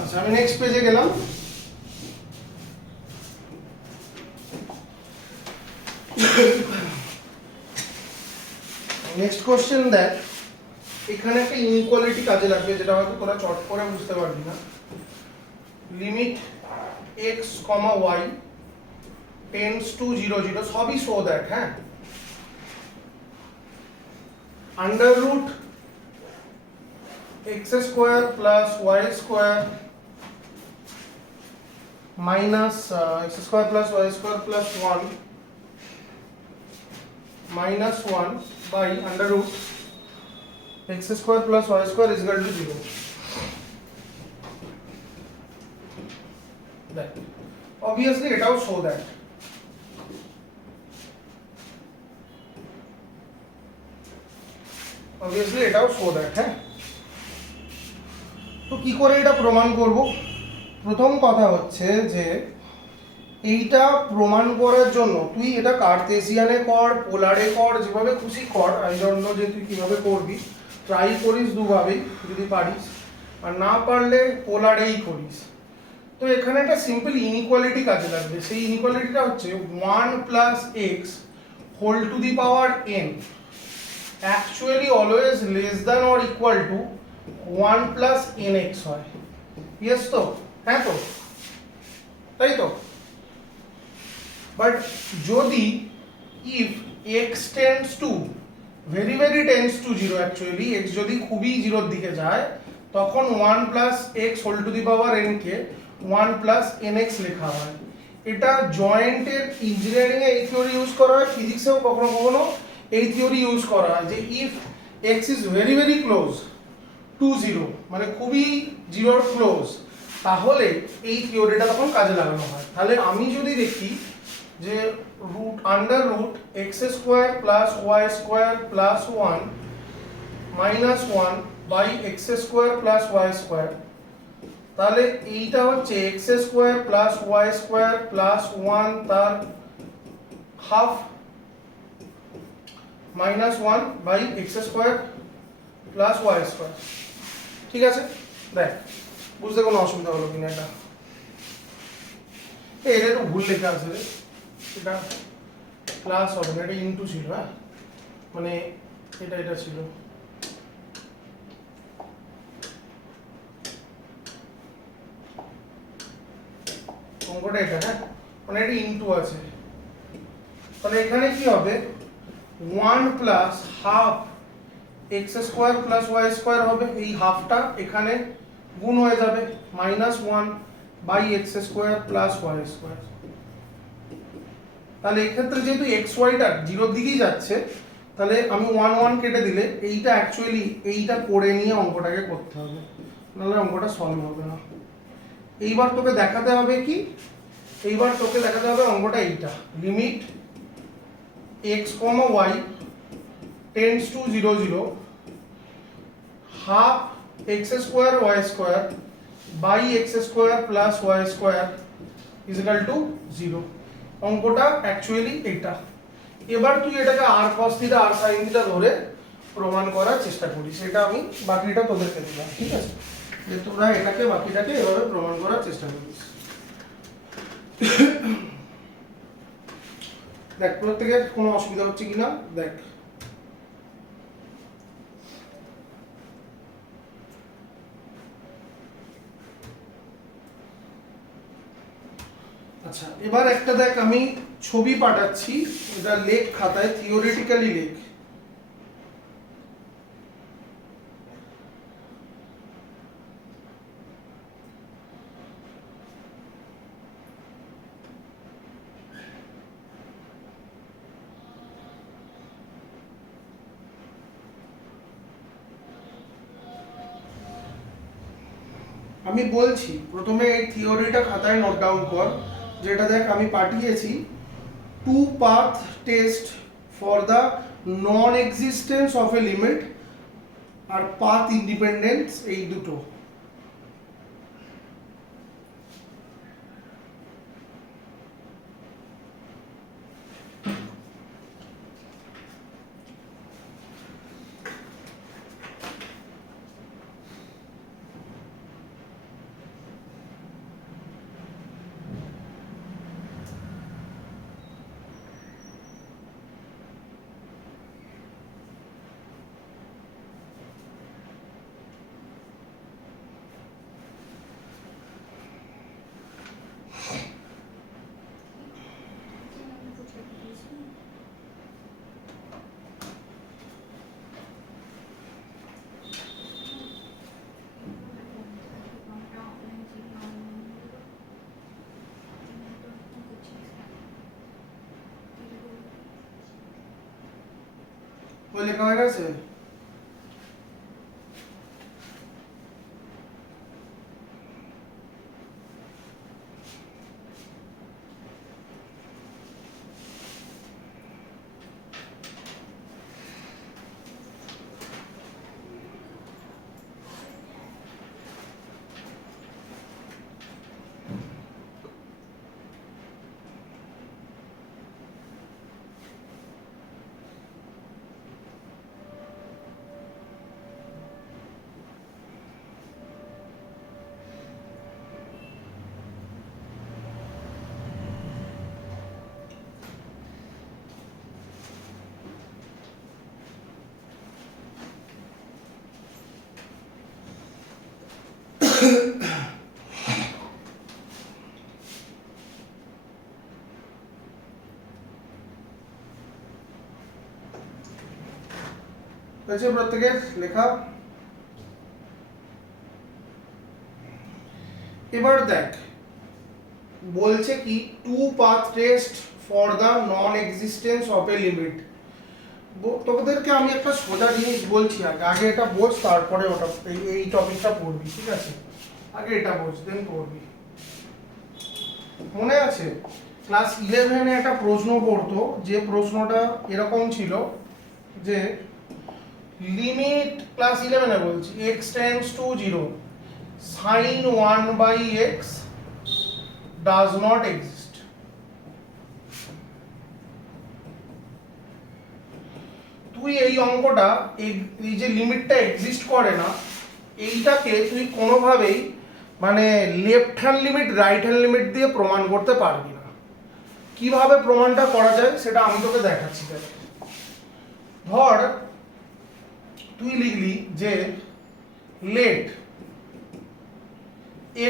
আচ্ছা আমি নেক্সট পেজে গেলাম। নেক্সট কোশ্চেন দেখ, এখানে একটা ইনইকুয়ালিটি কাজে লাগবে যেটা হয়তো তোরা চট করে বুঝতে পারবি না। Limit x, y tends to 0 0, সবই শো দ্যাট, হ্যাঁ, under root x square plus y square minus x square plus y square plus 1 minus 1 by under root x square plus y square is equal to 0. That obviously এটাও show that হ্যাঁ। তো কি করে এটা প্রমাণ করব? প্রথম কথা হচ্ছে যে এইটা প্রমাণ করার জন্য তুই এটা কার্তেসিয়ানে কর, পোলারে কর, যেভাবে খুশি কর, আমি জন্য যে তুই কীভাবে করবি, ট্রাই করিস দুভাবেই যদি পারিস, আর না পারলে পোলারেই করিস। তো এখানে একটা সিম্পল ইনইকুয়ালিটি কাজে লাগবে। সেই ইনইকুয়ালিটিটা হচ্ছে 1 plus x whole to the power n actually always less than or equal to 1 plus nx হয়। ইয়েস তো? হ্যাঁ তো, তাই তো? বাট যদি if x tends to very very tends to zero, actually x যদি খুবই জিরোর দিকে যায়, তখন 1 plus x whole to the power n কে 1 প্লাস nx লেখা হয়। এটা জয়েন্টের ইঞ্জিনিয়ারিং এ এই থিওরি ইউজ করা হয়, ফিজিক্সেও কখনো কখনো এই থিওরি ইউজ করা হয় যে if x is very very close two zero, মানে খুবই জিরোর ক্লোজ, তাহলে এই থিওরিটা তখন কাজে লাগানো হয়। তাহলে আমি যদি দেখি যে root under root x square plus y square plus 1 minus 1 by x square plus y square, তাহলে এইটা হচ্ছে x square plus y square plus 1 তার half minus 1 by x square plus y square. ঠিক আছে, দেখ বুঝতে কোনো অসুবিধা হলো কিনা? এটা এটা একটু ভুল লেখা আছে রে, এটা প্লাস হবে না, এটা ইনটু ছিল। হ্যাঁ, মানে এটা ছিল। অঙ্কটা এটা, হ্যাঁ, মানে এটা ইনটু আছে। তাহলে এখানে কি হবে? 1 plus half x square plus y square হবে, এই হাফটা এখানে গুণ হয়ে যাবে, minus 1 by x square plus y square. তাহলে এক্ষেত্রে যেহেতু এক্স ওয়াইটা জিরোর দিকেই যাচ্ছে, তাহলে আমি 1 1 কেটে দিলে এইটা অ্যাকচুয়ালি এইটা করে নিয়ে অঙ্কটাকে করতে হবে, নাহলে অঙ্কটা সলভ হবে না। এইবার তোকে দেখাতে হবে কি? এইবার তোকে দেখাতে হবে অঙ্কটা এইটা, limit x comma y tends to 0 0 half x square y square by x square plus y square is equal to 0। অঙ্কটা অ্যাকচুয়ালি এটা। এবার তুই এটাকে আর cos থিটা আর sin থিটা ধরে প্রমাণ করার চেষ্টা করিস, সেটা আমি বাকিটা তোদেরকে দিলাম। ঠিক আছে, যে তোরা এটাকে বাকিটাকে এভাবে প্রমাণ করার চেষ্টা করিস। দেখ প্রত্যেকের কোনো অসুবিধা হচ্ছে কিনা দেখ। আচ্ছা, এবার একটা দেখ, আমি ছবি পাঠাচ্ছি, এটা লেখ খাতায়, থিওরিটিক্যালি লেখ। আমি বলছি প্রথমে এই থিওরিটা খাতায় নোট ডাউন কর, যেটা দেখ আমি পাঠিয়েছি, two path test for the non existence of a limit আর পাথ ইন্ডিপেন্ডেন্স, এই দুটো। ওই লেখা হয়ে গেছে? প্রত্যেকের লেখা। এবার দেখ বলছে কি two path test for the non existence of a limit. তোদেরকে আমি একটা সোজা জিনিস বলছি, আগে এটা বোঝ, তারপরে ওটা এই টপিকটা পড়বি, ঠিক আছে? আগে এটা বোঝ, দেন পড়বি। মনে আছে ক্লাস 11-এ একটা প্রশ্ন পড়তো, যে প্রশ্নটা এরকম ছিল যে লিমিট, ক্লাস 11-এ বলছি, x tends to 0 sin 1/x does not exist। তুই এই অঙ্কটা, এই যে লিমিটটা এক্সিস্ট করে না, এইটাকে তুই কোনোভাবেই মানে left hand limit right hand limit দিয়ে প্রমাণ করতে পারবি না। কিভাবে প্রমাণটা করা যায় সেটা আমি তোকে দেখাচ্ছি। ধর তুই লিখলি যে late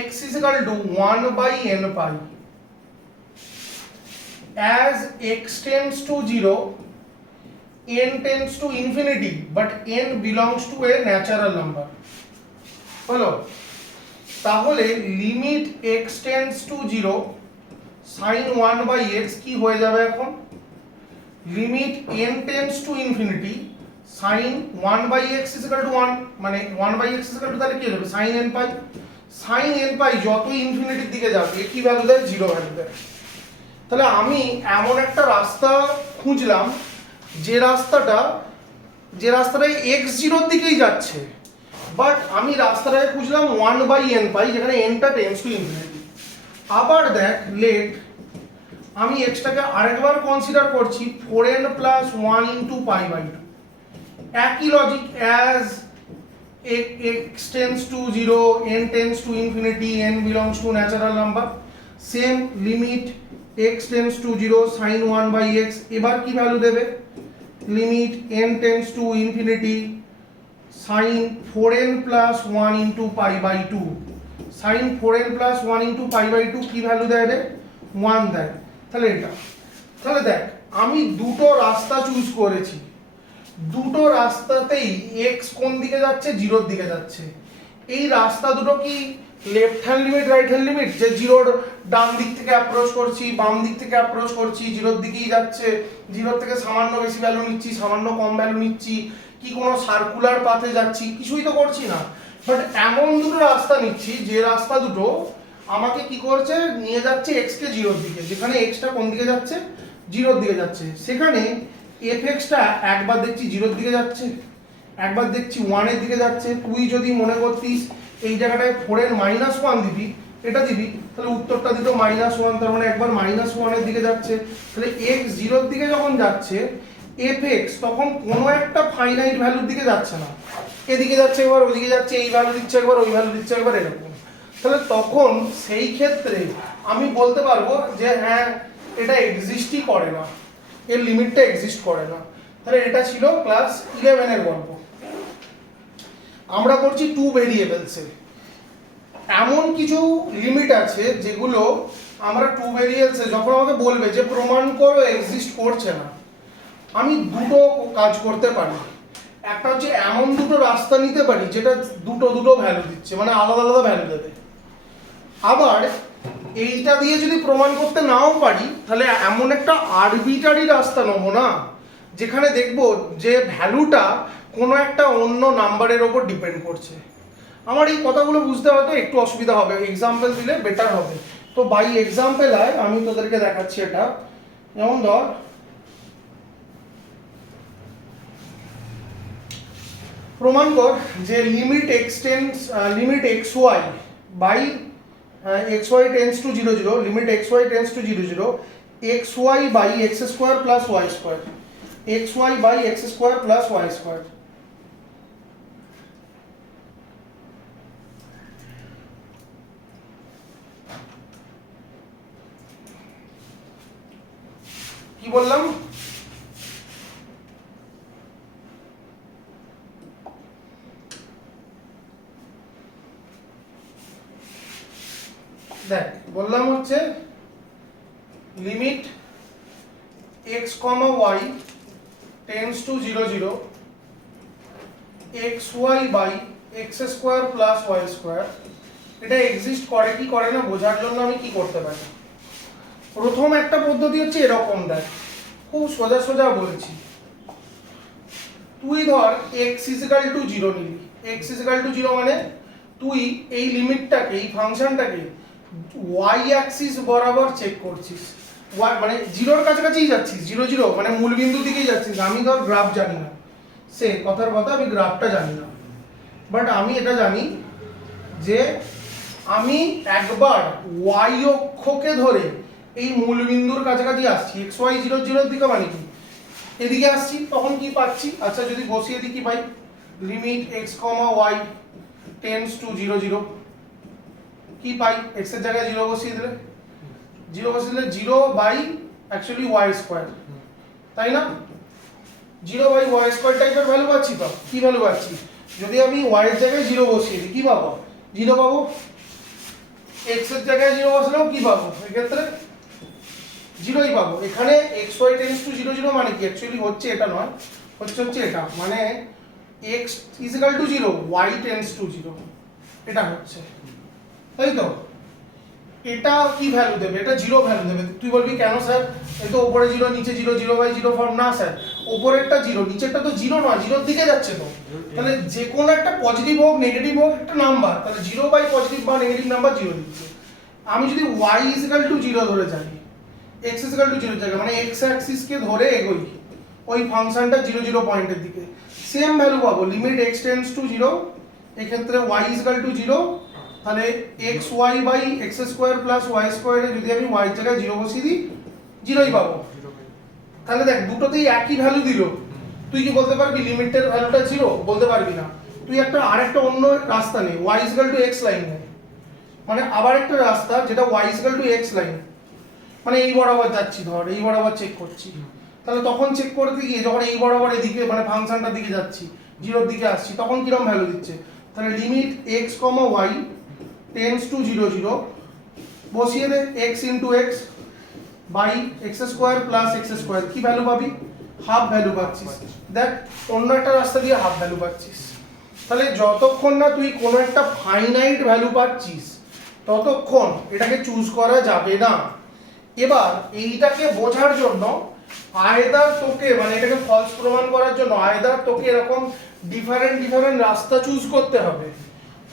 x is equal to 1/n pi as x tends to 0 n tends to infinity but n belongs to a natural number। হলো? তাহলে limit x tends to 0 sin 1/x কি হয়ে যাবে এখন? Limit n tends to infinity sin 1/x is equal to 1, মানে 1/x is equal to তাহলে কি হবে? sin n pi। sin n pi যত ইনফিনিটির দিকে যাবে কি ভ্যালু দেয়? 0 ভ্যালু দেয়। তাহলে আমি এমন একটা রাস্তা খুঁজলাম যে রাস্তাটায় x 0 দিকেই যাচ্ছে, বাট আমি রাস্তাটাকে খুঁজলাম 1/n pi যেখানে n টা টেন্ডস টু ইনফিনিটি। আবার দেখ লেট আমি x টাকে আরেকবার কনসিডার করছি 4n plus 1 into pi/2। একই logic, as x tends to 0 n tends to infinity n belongs to natural number, same limit x tends to 0 sin 1/x, এবার কি value দেবে? Limit n tends to infinity sin 4n plus 1 into pi/2। sin 4n plus 1 into pi/2 কি value দেয় রে? 1 দেয়। তাহলে এটা, তাহলে দেখ আমি দুটো রাস্তা চুজ করেছি, দুটো রাস্তাতেই x কোন দিকে যাচ্ছে? 0-র দিকে যাচ্ছে। এই রাস্তা দুটো কি left hand limit right hand limit, যে 0-র ডান দিক থেকে অ্যাপ্রোচ করছি, বাম দিক থেকে অ্যাপ্রোচ করছি, 0-র দিকেই যাচ্ছে, 0-র থেকে সামান্য বেশি ভ্যালু নিচ্ছি, সামান্য কম ভ্যালু নিচ্ছি, কি কোনো সার্কুলার পাথে যাচ্ছি? কিছুই তো করছি না। বাট এমন দুটো রাস্তা নিচ্ছি যে রাস্তা দুটো আমাকে কি করছে? নিয়ে যাচ্ছে x কে 0-র দিকে, যেখানে x টা কোন দিকে যাচ্ছে? 0-র দিকে যাচ্ছে। সেখানে fx টা একবার দেখছি 0-র দিকে যাচ্ছে, একবার দেখছি 1-এর দিকে যাচ্ছে। তুই যদি মনে করতিস এই জায়গাটায় 4-এর -1 দিবি, এটা দিবি, তাহলে উত্তরটা দিত -1, তার মানে একবার -1-এর দিকে যাচ্ছে। তাহলে x 0-র দিকে যখন যাচ্ছে fx তখন কোনো একটা ফাইনাইট ভ্যালুর দিকে যাচ্ছে না, এদিকে যাচ্ছে একবার, ওদিকে যাচ্ছে, এই ভ্যালু দিচ্ছে একবার, ওই ভ্যালু দিচ্ছে একবার, এরকম। তাহলে তখন সেই ক্ষেত্রে আমি বলতে পারবো যে হ্যাঁ এটা এক্সিস্টই করে না, এর লিমিটটা এক্সিস্ট করে না। তাহলে এটা ছিল ক্লাস 11-এর গল্প। আমরা করছি 2 ভেরিয়েবলসে। এমন কিছু লিমিট আছে যেগুলো আমরা 2 ভেরিয়েবলসে যখন আমাকে বলবে যে প্রমাণ করো এক্সিস্ট করছে না, আমি দুটো কাজ করতে পারি। একটা হচ্ছে এমন দুটো রাস্তা নিতে পারি যেটা দুটো ভ্যালু দিচ্ছে, মানে আলাদা আলাদা ভ্যালু দেবে। আবার এইটা দিয়ে যদি প্রমাণ করতে নাও পারি, তাহলে এমন একটা আরবিটারি রাস্তা নেবো না, যেখানে দেখবো যে ভ্যালুটা কোনো একটা অন্য নাম্বারের ওপর ডিপেন্ড করছে। আমার এই কথাগুলো বুঝতে হয়তো একটু অসুবিধা হবে, এক্সাম্পল দিলে বেটার হবে। তো বাই এক্সাম্পল আয় আমি তোদেরকে দেখাচ্ছি এটা। যেমন ধর প্রমাণ কর যে limit xy by xy tends to 0 0, limit xy tends to 0 0, xy by x square plus y square, xy by x square plus y square। কি বললাম? দেখ বললাম হচ্ছে limit x, y tends to 0 0 xy by x square plus y square, এটা exist করে কি করে না বোঝার জন্য আমি কি করতে পারি। প্রথম একটা পদ্ধতি হচ্ছে এরকম, দেখ খুব সোজা সোজা বলছি, তুই ধর x ইজিক্যাল টু 0 নিলি, x ইজিক্যাল টু 0 মানে তুই এই লিমিটটাকে, এই ফাংশনটাকে y অ্যাক্সিস বরাবর চেক করছিস, মানে 0 এর কাছাকাছি যাচ্ছিস, 0 0 মানে মূল বিন্দুর দিকেই যাচ্ছিস। আমি ধর গ্রাফ জানি না, সে কথার কথা আমি গ্রাফটা জানি না, বাট আমি এটা জানি যে আমি একবার y অক্ষকে ধরে এই মূল বিন্দুর কাছাকাছি আসছি, x y 0 0 এর দিকে মানে কি এদিকে আসছি, তখন কি পাচ্ছি, আচ্ছা যদি বসিয়ে দিই কি পাই, limit x, y tends to 0 0, কি পাই, x এর জায়গায় 0 বসিয়ে দিলে 0 বাই অ্যাকচুয়ালি y স্কয়ার, তাই না, 0 বাই y স্কয়ার টাইপের ভ্যালু পাচ্ছি। তো কি ভ্যালু পাচ্ছি, যদি আমি y এর জায়গায় 0 বসিয়ে দিই কি পাবো, 0 পাবো, x এর জায়গায় 0 বসালেও কি পাবো, এই ক্ষেত্রে 0ই পাবো। এখানে x y টেন্ডস টু 0 0 মানে কি অ্যাকচুয়ালি হচ্ছে এটা নয়, হচ্ছে এটা, মানে x is equal to 0 y tends to 0, এটা হচ্ছে, তাই তো। এটা কি ভ্যালু দেবে, এটা 0 ভ্যালু দেবে। তুই বলবি কেন স্যার, এই তো উপরে 0 নিচে 0, 0 বাই 0 ফর্ম, না স্যার উপরেরটা 0 নিচেরটা তো 0 নয়, 0 এর দিকে যাচ্ছে তো, তাহলে যে কোনো একটা পজিটিভ হোক নেগেটিভ হোক একটা নাম্বার, তাহলে 0 বাই পজিটিভ বা নেগেটিভ নাম্বার 0 দিচ্ছে। আমি যদি y ইজিক্যাল টু 0 ধরে যাই, x ইজিক্যাল টু 0 জায়গা মানে x অ্যাক্সিস কে ধরে এগোই ওই ফাংশনটা 0 0 পয়েন্টের দিকে, সেম ভ্যালু পাবো, লিমিট x টেন্ডস টু 0, এই ক্ষেত্রে y ইজিক্যাল টু 0, তাহলে x y by x square plus y স্কয়ারে যদি আমি y এর জায়গায় 0 বসিয়ে দিই 0ই পাবো। তাহলে দেখ দুটোতেই একই ভ্যালু দিল, তুই কি বলতে পারবি লিমিটের ভ্যালুটা 0, বলতে পারবি না। তুই আরেকটা অন্য রাস্তা নে, y equal to x line নে, মানে আবার একটা রাস্তা যেটা y equal to x line, মানে এই বরাবর যাচ্ছি, ধর এই বরাবর চেক করছি, তাহলে তখন চেক করতে গিয়ে যখন এই বরাবর এদিকে মানে ফাংশনটার দিকে যাচ্ছি, 0 এর দিকে আসছি, তখন কিরকম ভ্যালু দিচ্ছে, তাহলে limit x, y tends to 0 0 বসিয়ে দে, x into x by x square plus x square, কি ভ্যালু পাবি, হাফ ভ্যালু পাচ্ছিস। দেখ অন্য একটা রাস্তা দিয়ে হাফ ভ্যালু পাচ্ছিস, তাহলে যতক্ষণ না তুই কোনো একটা ফাইনাইট ভ্যালু পাচ্ছিস ততক্ষণ এটাকে চুজ করা যাবে না। এবার এইটাকে বোঝার জন্য আয়দার তোকে, মানে এটাকে ফলস প্রমাণ করার জন্য আয়দার তোকে এরকম ডিফারেন্ট রাস্তা চুজ করতে হবে,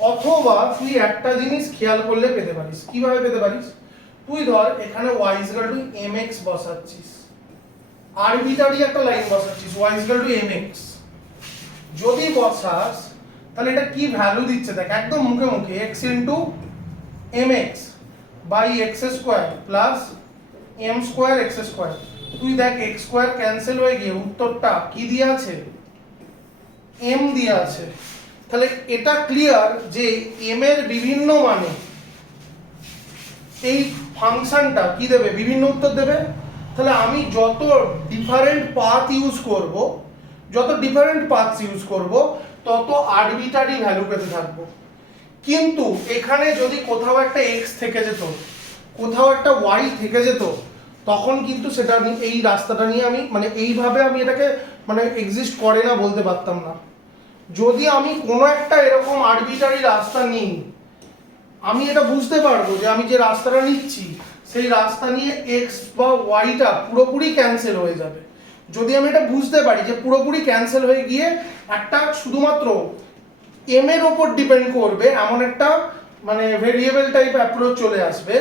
অথবা তুই একটা জিনিস খেয়াল করলে পেতে পারিস। কিভাবে পেতে পারিস, তুই ধর এখানে y ইকুয়াল টু mx বসাচ্ছিস, আরবিটারি একটা লাইন বসাচ্ছিস y ইকুয়াল টু mx, যদি বসাস তাহলে এটা কি ভ্যালু দিচ্ছে দেখ একদম মুখে মুখে, x into mx by x square plus m square x square. তুই দেখ x স্কয়ার ক্যান্সেল হয়ে গিয়ে উত্তরটা কি দিয়ে আছে, m দিয়ে আছে। তাহলে এটা ক্লিয়ার যে m এর বিভিন্ন মানে এই ফাংশনটা কি দেবে, বিভিন্ন উত্তর দেবে। তাহলে আমি যত ডিফারেন্ট পাথ ইউজ করব, তত আরবিটারি ভ্যালু পেতে থাকবো। কিন্তু এখানে যদি কোথাও একটা x থেকে যেত, কোথাও একটা y থেকে যেত, তখন কিন্তু সেটা এই রাস্তাটা নিয়ে আমি মানে এইভাবে আমি এটাকে মানে এক্সিস্ট করে না বলতে পারতাম না। যদি আমি কোনো একটা এরকম আরবিটারি রাস্তা নিই, আমি এটা বুঝতে পারবো যে আমি যে রাস্তাটা নিচ্ছি সেই রাস্তা নিয়ে x বা yটা পুরোপুরি ক্যান্সেল হয়ে যাবে। যদি আমি এটা বুঝতে পারি যে পুরোপুরি ক্যান্সেল হয়ে গিয়ে একটা শুধুমাত্র m এর উপর ডিপেন্ড করবে এমন একটা মানে ভেরিয়েবল টাইপ অ্যাপ্রোচ চলে আসবে,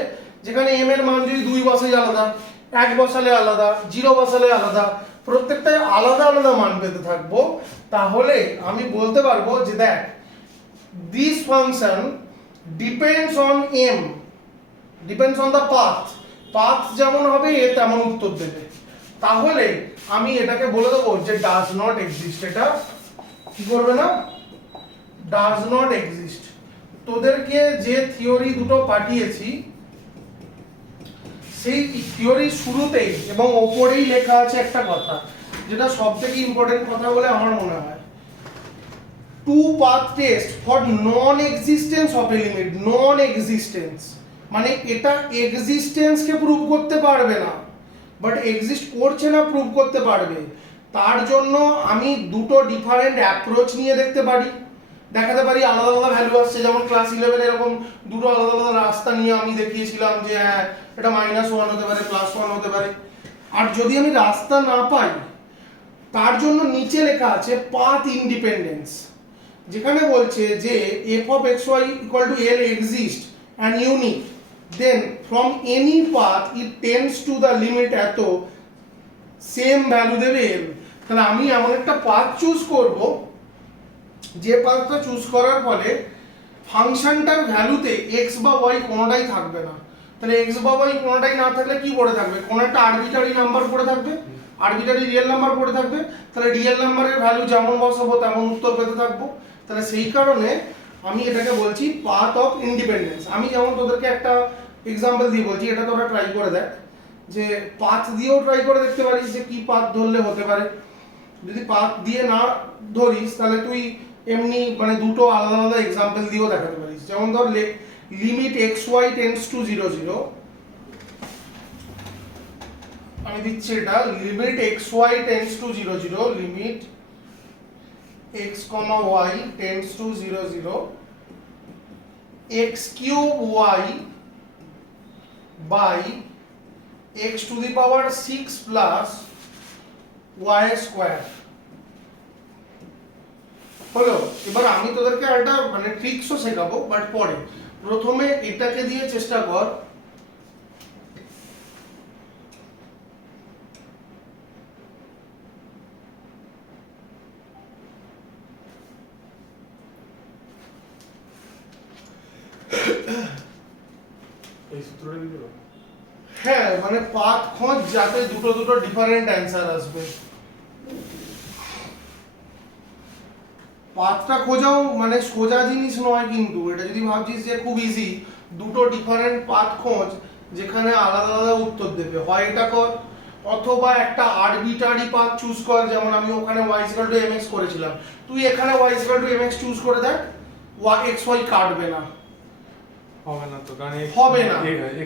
যেখানে m এর মান যদি 2 বসাই আলাদা, 1 বসালে আলাদা, 0 বসালে আলাদা, প্রত্যেকটাই আলাদা আলাদা মান পেতে থাকবো, তাহলে আমি বলতে পারবো যে দেখ this function depends on m, depends on the path যেমন হবে এ তেমন উত্তর দেবে। তাহলে আমি এটাকে বলে দেবো যে ডাজ নট এক্সিস্ট, এটা কি করবে না, ডাজ নট এক্সিস্ট। তোদেরকে যে থিওরি দুটো পাঠিয়েছি সেই থিওরির শুরুতেই এবং ওপরেই লেখা আছে একটা কথা, যেটা সবথেকে ইম্পর্টেন্ট কথা বলে আমার মনে হয়, two path test for non existence of a limit, non existence মানে এটা এক্সিস্টেন্সকে প্রুভ করতে পারবে না, বাট এক্সিস্ট করছে না প্রুভ করতে পারবে। তার জন্য আমি দুটো ডিফারেন্ট অ্যাপ্রোচ নিয়ে দেখতে পারি, দেখাতে পারি আলাদা আলাদা ভ্যালু আসছে। যেমন ক্লাস 11 এরকম দুটো আলাদা আলাদা রাস্তা নিয়ে আমি দেখিয়েছিলাম যে হ্যাঁ এটা -1 হতে পারে, +1 হতে পারে। আর যদি আমি রাস্তা না পাই, তার জন্য নিচে লেখা আছে পাথ ইন্ডিপেন্ডেন্স, যেখানে বলছে যে f of xy equal to l exist and unique, then from any path it tends to the limit এত সেম ভ্যালু দেবে l। তাহলে আমি এমন একটা পাথ চুজ করব যে পাথটা চুজ করার ফলে ফাংশনটার ভ্যালুতে x বা y কোনোটাই থাকবে না। তাহলে x বা y কোনোটাই না থাকলে কি পড়ে থাকবে? কোনো একটা আরবিটারি নাম্বার পড়ে থাকবে, আরবিটারি রিয়েল নাম্বার পড়ে থাকবে। তাহলে রিয়েল নাম্বারের ভ্যালু যেমন বসাবো তেমন উত্তর পেতে থাকবো। তাহলে সেই কারণে আমি এটাকে বলছি পাথ অফ ইন্ডিপেন্ডেন্স। আমি যেমন তোদেরকে একটা এক্সাম্পল দিয়ে বলছি, এটা তোরা ট্রাই করে দেখ, যে পাথ দিয়েও ট্রাই করে দেখতে পারিস যে কি পাথ ধরলে হতে পারে। যদি পাথ দিয়ে না ধরিস তাহলে তুই এমনি মানে দুটো আলাদা আলাদা এক্সাম্পল দিয়েও দেখাতে পারিস। যেমন ধর লিমিট xy টেন্ডস টু 0 0, আমি দিচ্ছি এটা limit xy tends to 0 0, limit x, y tends to 0 0, x cube y by x to the power 6 plus y square হলো। এবার আমি তোদেরকে একটা মানে ট্রিক্সও শেখাবো, বাট পরে। প্রথমে এটাকে দিয়ে চেষ্টা কর। এই সূত্রটা দিতে পারো? হ্যাঁ, মানে পাথ খোঁজ যাতে দুটো দুটো ডিফারেন্ট অ্যান্সার আসবে। পাথটা খোঁজাও মানে সোজা জিনিস নয়, কিন্তু এটা যদি ভাবছিস যে খুব ইজি, দুটো ডিফারেন্ট পাথ খোঁজ যেখানে আলাদা আলাদা উত্তর দেবে, হয় এটা কর, অথবা একটা আরবিটারি পাথ চুজ কর। যেমন আমি ওখানে y = mx করেছিলাম, তুই এখানে y = mx চুজ করে দেখ, xy কাটবে না। হবে না তো, কারণ হবে না।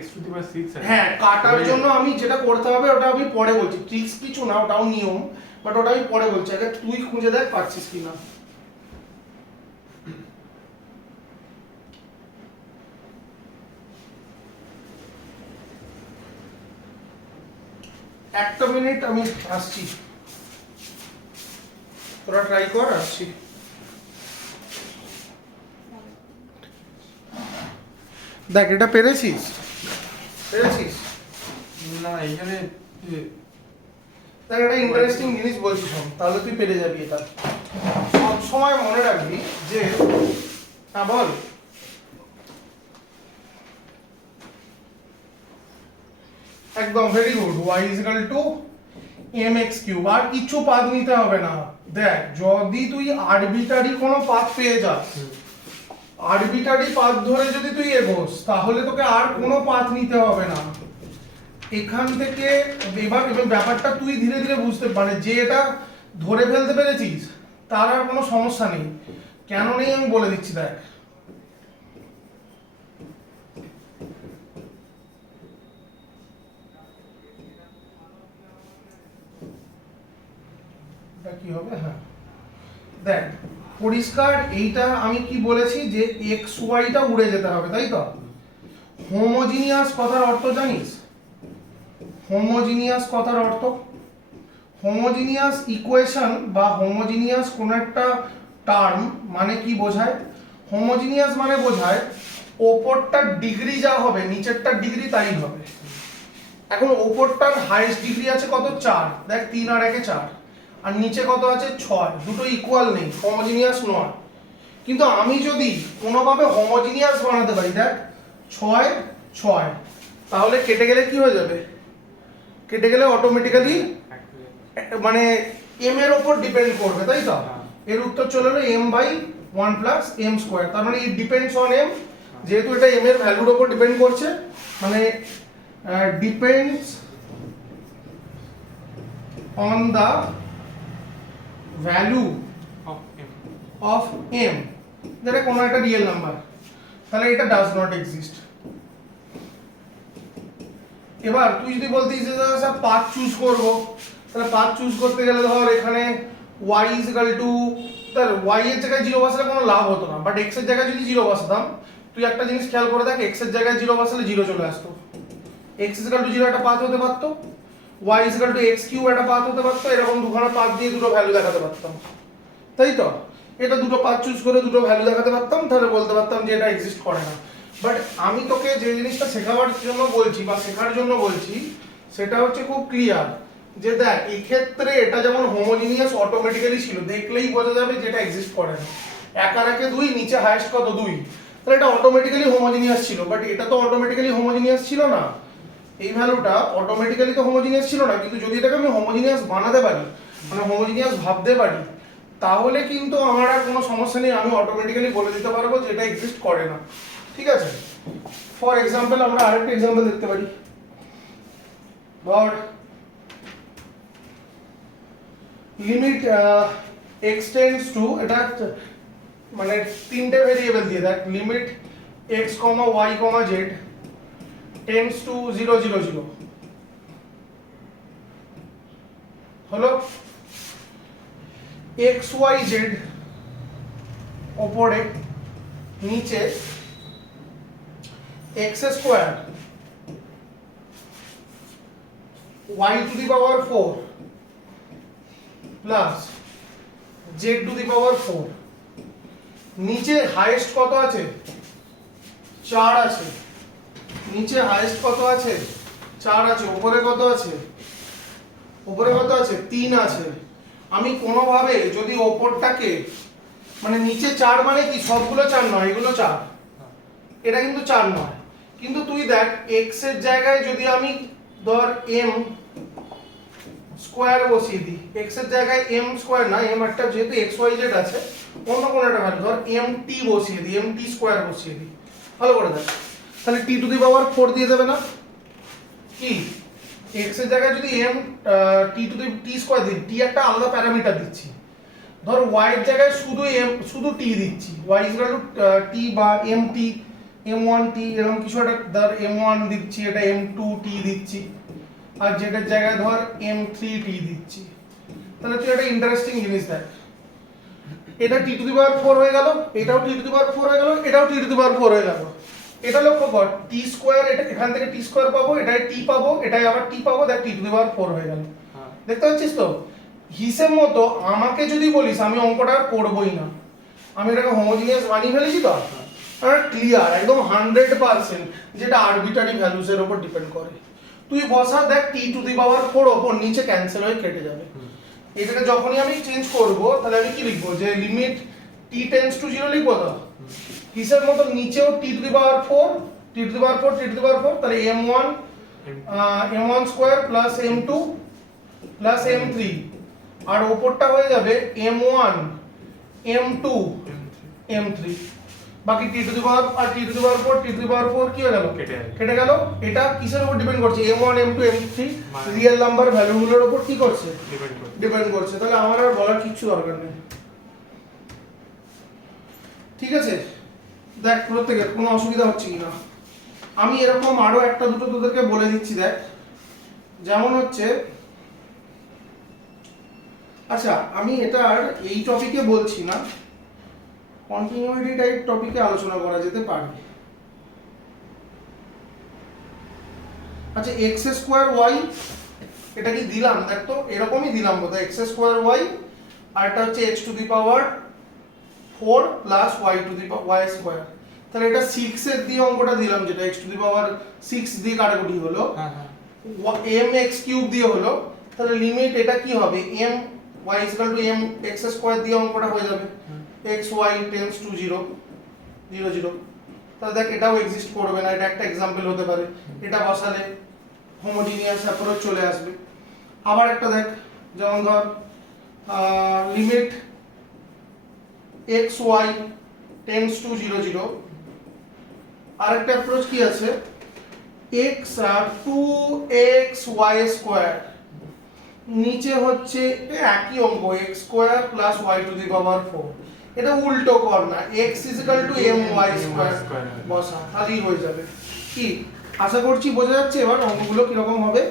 x টু দি পাওয়ার 6 আছে। হ্যাঁ, কাটার জন্য আমি যেটা করতে হবে ওটা আমি পরে বলছি, ট্রিক্স কিছু না, ওটাও নিয়ম, বাট ওটা আমি পরে বলছি। আগে তুই খুঁজে দেখ পাচ্ছিস কিনা। একটা মিনিট, আমি আসছি, তোরা ট্রাই কর, আসছি। দেখ এটা পেরেছিস? পেরেছিস? না এখানে দেখ একটা ইন্টারেস্টিং জিনিস বলছি শোন, তাহলে তুই পেরে যাবি এটা। সব সময় মনে রাখবি যে, হ্যাঁ বল। একদম ভেরি গুড, y = mx³ আর কিছু পাথ নিতে হবে না। দেখ যদি তুই আরবিটারি কোনো পাথ পেয়ে যাস, আরবিটারি পাথ ধরে যদি তুই এগোস, তাহলে তোকে আর কোনো পাথ নিতে হবে না। এখান থেকে এবার ব্যাপারটা তুই ধীরে ধীরে বুঝতে পারে, যে এটা ধরে ফেলতে পেরেছিস তার আর কোনো সমস্যা নেই। কেন নেই আমি বলে দিচ্ছি, দেখ এটা কি হবে। হ্যাঁ দেখ পরিষ্কার, এইটা আমি কি বলেছি যে এক্স ওয়াইটা উড়ে যেতে হবে, তাই তো? হোমোজিনিয়াস কথার অর্থ জানিস? হোমোজিনিয়াস কথার অর্থ, হোমোজিনিয়াস ইকুয়েশন বা হোমোজিনিয়াস কোন একটা টার্ম মানে কি বোঝায়? হোমোজিনিয়াস মানে বোঝায় ওপরটার ডিগ্রি যা হবে নিচেরটার ডিগ্রি তাই হবে। এখন ওপরটার হাইয়েস্ট ডিগ্রি আছে কত? 4, দেখ 3 আর 1 4, আর নিচে কত আছে? 6, দুটো ইকুয়াল নেই, হোমোজিনিয়াস নয়। কিন্তু আমি যদি কোনোভাবে হোমোজিনিয়াস বানাতে পারি, দেখ 6 6, তাহলে কেটে গেলে কি হয়ে যাবে? কেটে গেলে অটোমেটিক্যালি মানে m এর উপর ডিপেন্ড করবে, তাই তো? এর উত্তর চলে এলো m/1 + m²। তার মানে ইট ডিপেন্ডস অন m, যেহেতু এটা m এর ভ্যালুর উপর ডিপেন্ড করছে, মানে depends on the value of m, যেটা কোনো একটা রিয়েল নাম্বার, তাহলে এটা ডাজ নট এক্সিস্ট। এবার তুই যদি বলতিস যে স্যার পাথ চুজ করব, তাহলে পাথ চুজ করতে গেলে ধর এখানে y ইজ ইকুয়াল টু, তার y এর জায়গায় 0 বসালে কোনো লাভ হতো না, বাট x এর জায়গায় যদি 0 বসাতাম, তুই একটা জিনিস খেয়াল করে দেখ, x এর জায়গায় 0 বসালে 0 চলে আসতো, x ইজ ইকুয়াল টু 0 একটা পাথ হতে পারতো, y is equal to x cube একটা পাথ হতে পারতো, এরকম দুখানা পাথ দিয়ে দুটো ভ্যালু দেখাতে পারতাম, তাই তো? এটা দুটো পাথ চুজ করে দুটো ভ্যালু দেখাতে পারতাম, তাহলে বলতে পারতাম যে এটা এক্সিস্ট করে না। বাট আমি তোকে যে জিনিসটা শেখাবার জন্য বলছি বা শেখার জন্য বলছি, সেটা হচ্ছে খুব ক্লিয়ার যে দেখ এই ক্ষেত্রে এটা যেমন হোমোজিনিয়াস অটোমেটিক্যালি ছিল, দেখলেই বোঝা যাবে যে এটা এক্সিস্ট করে না। এক আর একে 2, নিচে হাইয়েস্ট কত 2, তাহলে এটা অটোমেটিক্যালি হোমোজিনিয়াস ছিল, বাট এটা তো অটোমেটিক্যালি হোমোজিনিয়াস ছিল না, এই ভ্যালুটা অটোমেটিক্যালি তো হোমোজিনিয়াস ছিল না। কিন্তু যদি এটাকে আমি হোমোজিনিয়াস বানাতে পারি, মানে হোমোজিনিয়াস ভাবতে পারি, তাহলে কিন্তু আমার আর কোনো সমস্যা নেই, আমি অটোমেটিক্যালি বলে দিতে পারবো যে এটা এক্সিস্ট করে না। ঠিক আছে, ফর এক্সাম্পল আমরা আরেকটা এক্সাম্পল দেখতে পারি। ধর লিমিট x টেন্ডস টু, এটা মানে তিনটে ভেরিয়েবল দিয়ে দেখ, limit x, y, z tends to 0 0 0 হলো x y z ওপরে, নিচে x square y to the power 4 plus z to the power 4, নিচে হাইয়েস্ট কত আছে 4 আছে, নিচে হাইয়েস্ট কত আছে 4 আছে, উপরে কত আছে, উপরে কত আছে 3 আছে। আমি কোনোভাবে যদি ওপরটাকে, মানে নিচে 4 মানে কি সবগুলো 4 নয়, এগুলো 4, এটা কিন্তু 4 নয়, কিন্তু তুই দেখ x এর জায়গায় যদি আমি ধর m স্কয়ার বসিয়ে দিই, x এর জায়গায় m স্কয়ার না, m একটা যেহেতু x y z আছে, অন্য কোনো একটা ভ্যালু ধর mt বসিয়ে দিই, mt স্কয়ার বসিয়ে দিই, ভালো করে দেখ, তাহলে t টু দি পাওয়ার 4 দিয়ে দেবে না কি? x এর জায়গায় যদি m t to the t square দিই, t একটা আলাদা প্যারামিটার দিচ্ছি, ধর y এর জায়গায় শুধু t দিচ্ছি, y is equal two t বা mt m1t এরকম কিছু একটা, ধর m1 দিচ্ছি, এটা m2t দিচ্ছি, আর যেটার জায়গায় ধর m3t দিচ্ছি, তাহলে তুই একটা ইন্টারেস্টিং জিনিস দেখ, এটা t টু দি পাওয়ার 4 হয়ে গেল, এটাও t টু দি পাওয়ার 4 হয়ে গেল, এটাও t টু দি পাওয়ার 4 হয়ে গেল। এটা লক্ষ্য কর, t স্কয়ার, এটা এখান থেকে t স্কয়ার পাবো, এটায় t পাবো, এটায় আবার t পাবো, দেখ t টু দি পাওয়ার 4 হয়ে গেল। দেখতে পাচ্ছিস তো? হিসেব মতো আমাকে যদি বলিস, আমি অঙ্কটা আর করবই না, আমি এটাকে হোমোজিনিয়াস বানিয়ে ফেলেছি তো, ক্লিয়ার একদম 100%, যেটা আরবিট্রারি ভ্যালুসের উপর ডিপেন্ড করে। তুই বসা দেখ t টু দি পাওয়ার 4 ওপর নিচে ক্যান্সেল হয়ে কেটে যাবে। এটাকে যখনই আমি চেঞ্জ করব, তাহলে আমি কি লিখবো, যে লিমিট t টেন্ডস টু 0 লিখবো তো, হিসেব মতো নিচেও t to the power 4, t to the power 4, t to the power 4, তাহলে m1 square plus m2 plus m3, আর ওপরটা হয়ে যাবে m1 m2 m3, বাকি t টু দি পাওয়ার আর t to the power 4, t to the power 4 কি হয়ে গেল, কেটে গেল। এটা কিসের উপর ডিপেন্ড করছে, m1 m2 m3 real number ভ্যালুগুলোর উপর কি করছে, ডিপেন্ড করছে। তাহলে আমার আর বলার কিছু দরকার নেই, ঠিক আছে? দেখ প্রত্যেকের কোনো অসুবিধা হচ্ছে কিনা, আমি এরকম আরো একটা দুটো তোদেরকে বলে দিচ্ছি। দেখ যেমন হচ্ছে, আচ্ছা আমি এটা আর এই টপিকে বলছি না, কন্টিনিউইটি টাইপ টপিকে আলোচনা করা যেতে পারে। আচ্ছা x স্কয়ার y, এটা কি দিলাম, দেখ তো এরকমই দিলাম বোধহয়, x স্কয়ার y, আর এটা হচ্ছে x to the power 4 plus y to the y square, তাহলে এটা 6 এর দিয়ে অঙ্কটা দিলাম, যেটা x টু দি পাওয়ার 6 দিয়ে কাটাকুটি হলো, mx কিউব দিয়ে হলো, তাহলে লিমিট এটা কি হবে, m y is equal to m x square দিয়ে অঙ্কটা হয়ে যাবে, x y টেন্ডস টু 0 0 0, তাহলে দেখ এটাও এক্সিস্ট করবে না, এটা একটা एग्जांपल হতে পারে, এটা বসালে হোমোজিনিয়াস অ্যাপ্রোচ চলে আসবে। আবার একটা দেখ, যেমন ধর limit x y tends to 0 0, আরেকটা অ্যাপ্রোচ কি আছে, x 2x y স্কয়ার, নিচে হচ্ছে একই অঙ্ক x square plus y to the power 4, এটা উল্টো কর না, x is equal to my square বসা, তাহলেই হয়ে যাবে কি আশা করছি বোঝা যাচ্ছে এবার অঙ্কগুলো কিরকম হবে।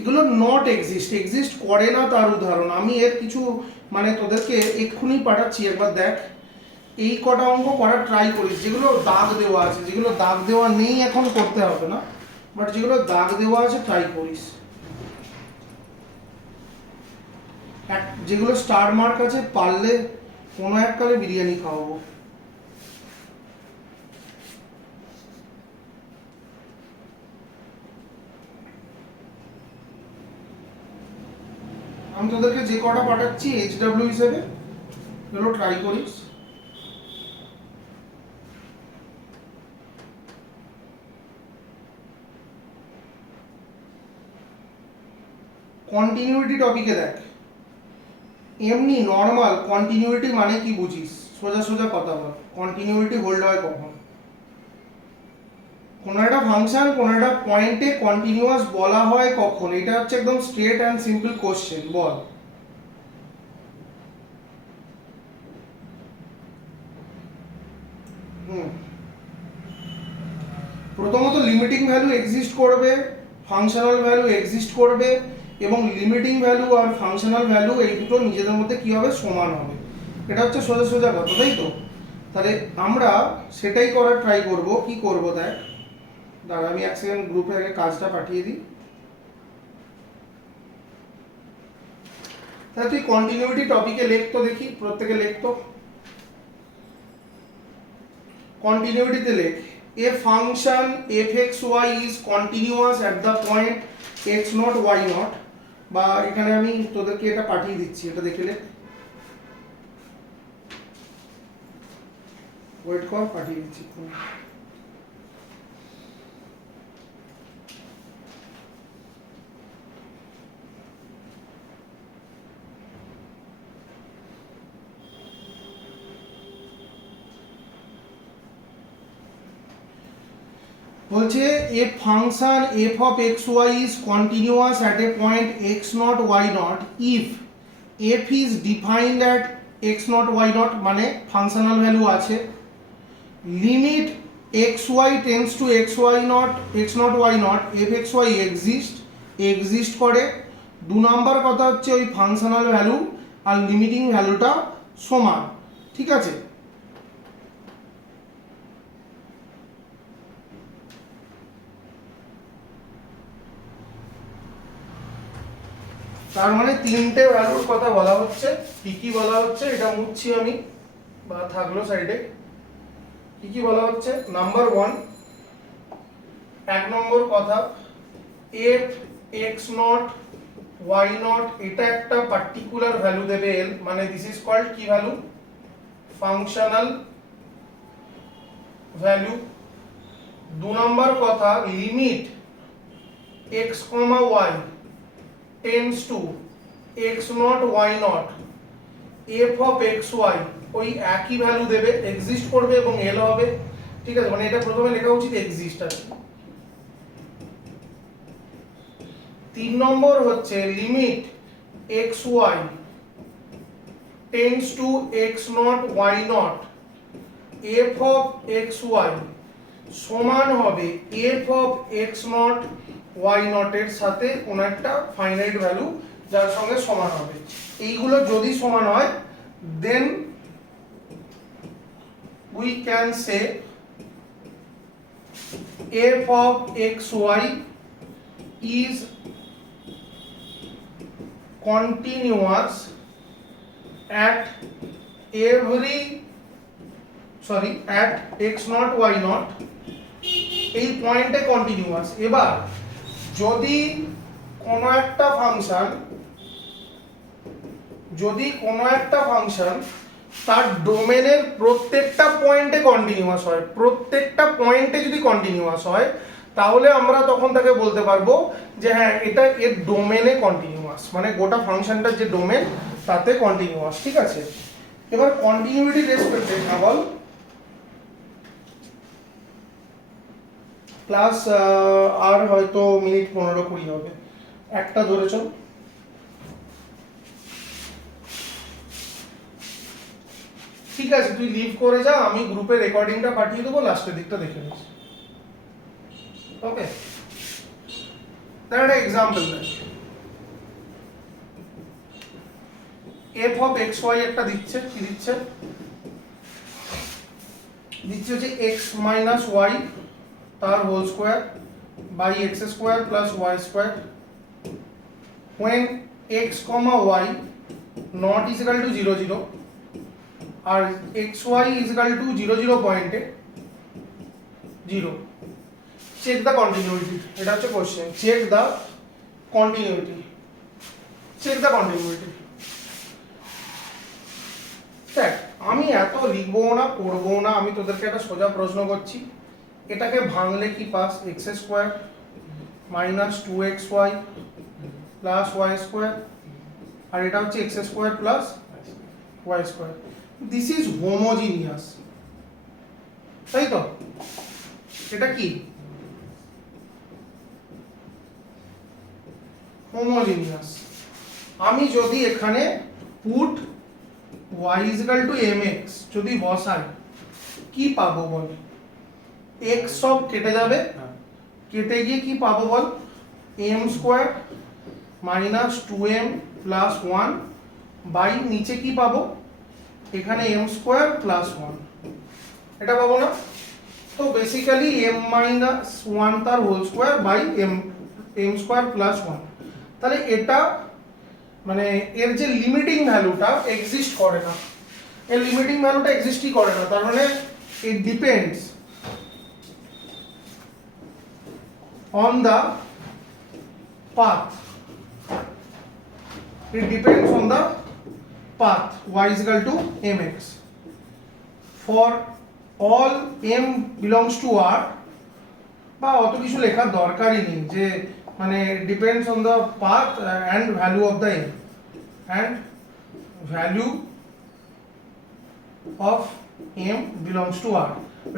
এগুলো নট এক্সিস্ট করে না তার উদাহরণ। আমি এর কিছু মানে তোদেরকে এক্ষুনি পাঠাচ্ছি, একবার দেখ। এই কটা অঙ্ক করার ট্রাই করিস, যেগুলো দাগ দেওয়া আছে, যেগুলো দাগ দেওয়া নেই এখন করতে হবে না, বাট যেগুলো দাগ দেওয়া আছে ট্রাই করিস। যেগুলো স্টার মার্ক আছে পারলে কোনো এককালে বিরিয়ানি খাওয়াবো। আমি তোদেরকে যে কটা পাঠাচ্ছি HW হিসেবে, এগুলো ট্রাই করিস। কন্টিনিউইটি টপিকে দেখ, এমনি নর্মাল কন্টিনিউইটি মানে কি বুঝিস, সোজা সোজা কথা বল। কন্টিনিউইটি হোল্ড হয় কখন? কোনো একটা ফাংশন কোনো একটা পয়েন্টে কন্টিনিউয়াস বলা হয় কখন? এটা হচ্ছে একদম স্ট্রেট অ্যান্ড সিম্পল কোশ্চেন, বল। প্রথমত লিমিটিং ভ্যালু এক্সিস্ট করবে, ফাংশনাল ভ্যালু এক্সিস্ট করবে, এবং লিমিটিং ভ্যালু আর ফাংশনাল ভ্যালু এই দুটো নিজেদের মধ্যে কি হবে? সমান হবে। এটা হচ্ছে সোজা সোজা কথা, তাই তো? তাহলে আমরা সেটাই করার ট্রাই করব। কি করব দেখ, দাঁড়া আমি এক সেকেন্ড গ্রুপে আগে কাজটা পাঠিয়ে দিই। তাহলে তুই কন্টিনিউইটি টপিকে লেখ তো দেখি, প্রত্যেকে লেখ তো। কন্টিনিউইটিতে লেখ, a function fxy is continuous at the point x naught y naught, বা এখানে আমি তোদেরকে এটা পাঠিয়ে দিচ্ছি, এটা দেখে লেখ। ওয়েট কর, পাঠিয়ে দিচ্ছি। বলছে a function f of xy is continuous at a point x naught y naught if f is defined at x naught y naught, মানে ফাংশনাল ভ্যালু আছে, limit xy tends two xy naught x naught y naught fxy exist করে। দু নম্বর কথা হচ্ছে ওই functional value আর limiting ভ্যালুটা সমান, ঠিক আছে? তার মানে তিনটে ভ্যালুর কথা বলা হচ্ছে। কি কি বলা হচ্ছে এটা মুছছি আমি, বা থাকলো সাইডে। কি কি বলা হচ্ছে? নাম্বার 1, এক নম্বর কথা, f x naught y naught এটা একটা পার্টিকুলার ভ্যালু দেবে l, মানে দিস ইজ কল্ড কি ভ্যালু? Functional value. দু নম্বর কথা, limit x, y tends two x naught y naught f of xy ওই একই ভ্যালু দেবে, এক্সিস্ট করবে এবং এল হবে, ঠিক আছে? মানে এটা প্রথমে লেখা উচিত এক্সিস্ট আছে। 3 নম্বর হচ্ছে limit xy tends two x naught y naught f of xy সমান হবে f of x naught y naught এর সাথে কোন একটা ফাইনাইট ভ্যালু যার সঙ্গে সমান হবে। এইগুলো যদি সমান হয়, then we can say f of xy is continuous at x naught y naught, এই পয়েন্টে কন্টিনিউয়াস। এবার যদি কোনো একটা ফাংশন তার ডোমেনের প্রত্যেকটা পয়েন্টে কন্টিনিউয়াস হয়, প্রত্যেকটা পয়েন্টে যদি কন্টিনিউয়াস হয়, তাহলে আমরা তখন তাকে বলতে পারবো যে হ্যাঁ এটা এর ডোমেনে কন্টিনিউয়াস, মানে গোটা ফাংশনটার যে ডোমেন তাতে কন্টিনিউয়াস, ঠিক আছে? এবার কন্টিনিউইটি রেসপেক্টে বল। ক্লাস আর হয়তো মিনিট 15-20 হবে, একটা ধরে চল। ঠিক আছে, তুই লিভ করে যা, আমি গ্রুপে রেকর্ডিংটা পাঠিয়ে দেবো, লাস্টের দিকটা দেখে নিস। ওকে, তার একটা এক্সাম্পল দেখ, f of xy একটা দিচ্ছে, কি দিচ্ছে হচ্ছে x minus y তার whole square by x square plus y square when x comma y not is equal to 0 0 আর xy is equal to 0 0 পয়েন্টে 0, চেক দ্য কন্টিনিউইটি, এটা হচ্ছে question, check the continuity, check the continuity. দেখ আমি এত লিখবো না, পড়বো না, আমি তোদেরকে একটা সোজা প্রশ্ন করছি, এটাকে ভাঙলে কি পাস, x square minus 2xy plus y square, আর এটা হচ্ছে x square plus y square, this is homogeneous, তাই তো? এটা কি হোমোজিনিয়াস। আমি যদি এখানে put y is equal to mx যদি বসাই কি পাবো বল, x সব কেটে যাবে, কেটে গিয়ে কি পাবো বল, m square minus 2m plus 1 by নিচে কি পাবো, এখানে m স্কয়ার প্লাস 1, এটা পাবো না? তো বেসিক্যালি m মাইনাস 1 তার whole square by m square plus 1, তাহলে এটা মানে এর যে লিমিটিং ভ্যালুটা এক্সিস্ট করে না, এর লিমিটিং ভ্যালুটা এক্সিস্টই করে না, তার মানে it depends on the path, it depends on the path y is equal to mx for all m belongs to r, বা অত কিছু লেখার দরকারই নেই, যে মানে depends on the path and value of the m and value of m belongs to r,